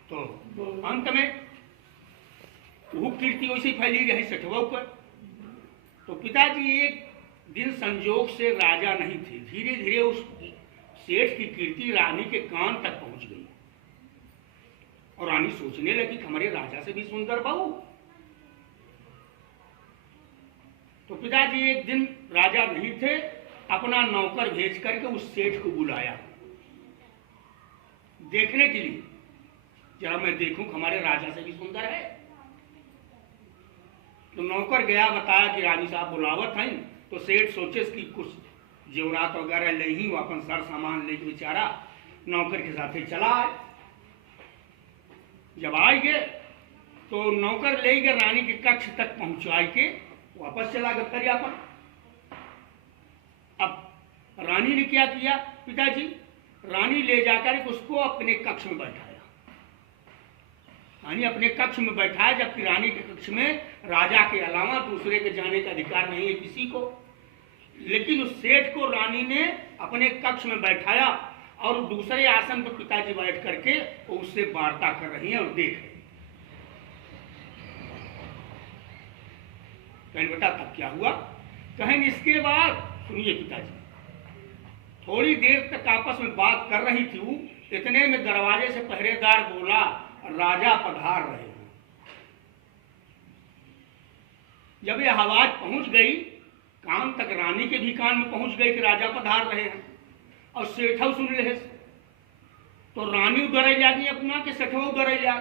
तो अंत में वो कीर्ति वैसे फैली रही सेठों पर। तो पिताजी एक दिन संजोग से राजा नहीं थे, धीरे धीरे उस सेठ की कीर्ति रानी के कान तक पहुंच गई और रानी सोचने लगी कि हमारे राजा से भी सुंदर बहू। तो पिताजी एक दिन राजा नहीं थे, अपना नौकर भेज करके उस सेठ को बुलाया देखने के लिए, जरा मैं देखूं हमारे राजा से भी सुंदर है। तो नौकर गया, बताया कि रानी साहब बुलावत हैं। तो सेठ सोचे कि कुछ जेवरात वगैरह ले ही, वो अपन सर सामान लेके बेचारा नौकर के साथ चला आए। जब आए गए तो नौकर ले गए रानी के कक्ष तक पहुंचाए के वापस चला गया करियापन। अब रानी ने क्या किया पिताजी, रानी ले जाकर उसको अपने कक्ष में बैठाया। रानी अपने कक्ष में बैठाया, जबकि रानी के कक्ष में राजा के अलावा दूसरे के जाने का अधिकार नहीं है किसी को। लेकिन उस सेठ को रानी ने अपने कक्ष में बैठाया और दूसरे आसन पर पिताजी बैठ करके उससे वार्ता कर रही हैं और देख रही। कहें बेटा तब क्या हुआ? कहें इसके बाद सुनिए पिताजी, थोड़ी देर तक आपस में बात कर रही थी, इतने में दरवाजे से पहरेदार बोला राजा पधार रहे हैं। जब यह आवाज पहुंच गई कान तक, रानी के भी कान में पहुंच गई कि राजा पधार रहे हैं और सेठव सुन रहे, तो रानी उधर जागी अपना कि सेठव उधर जा।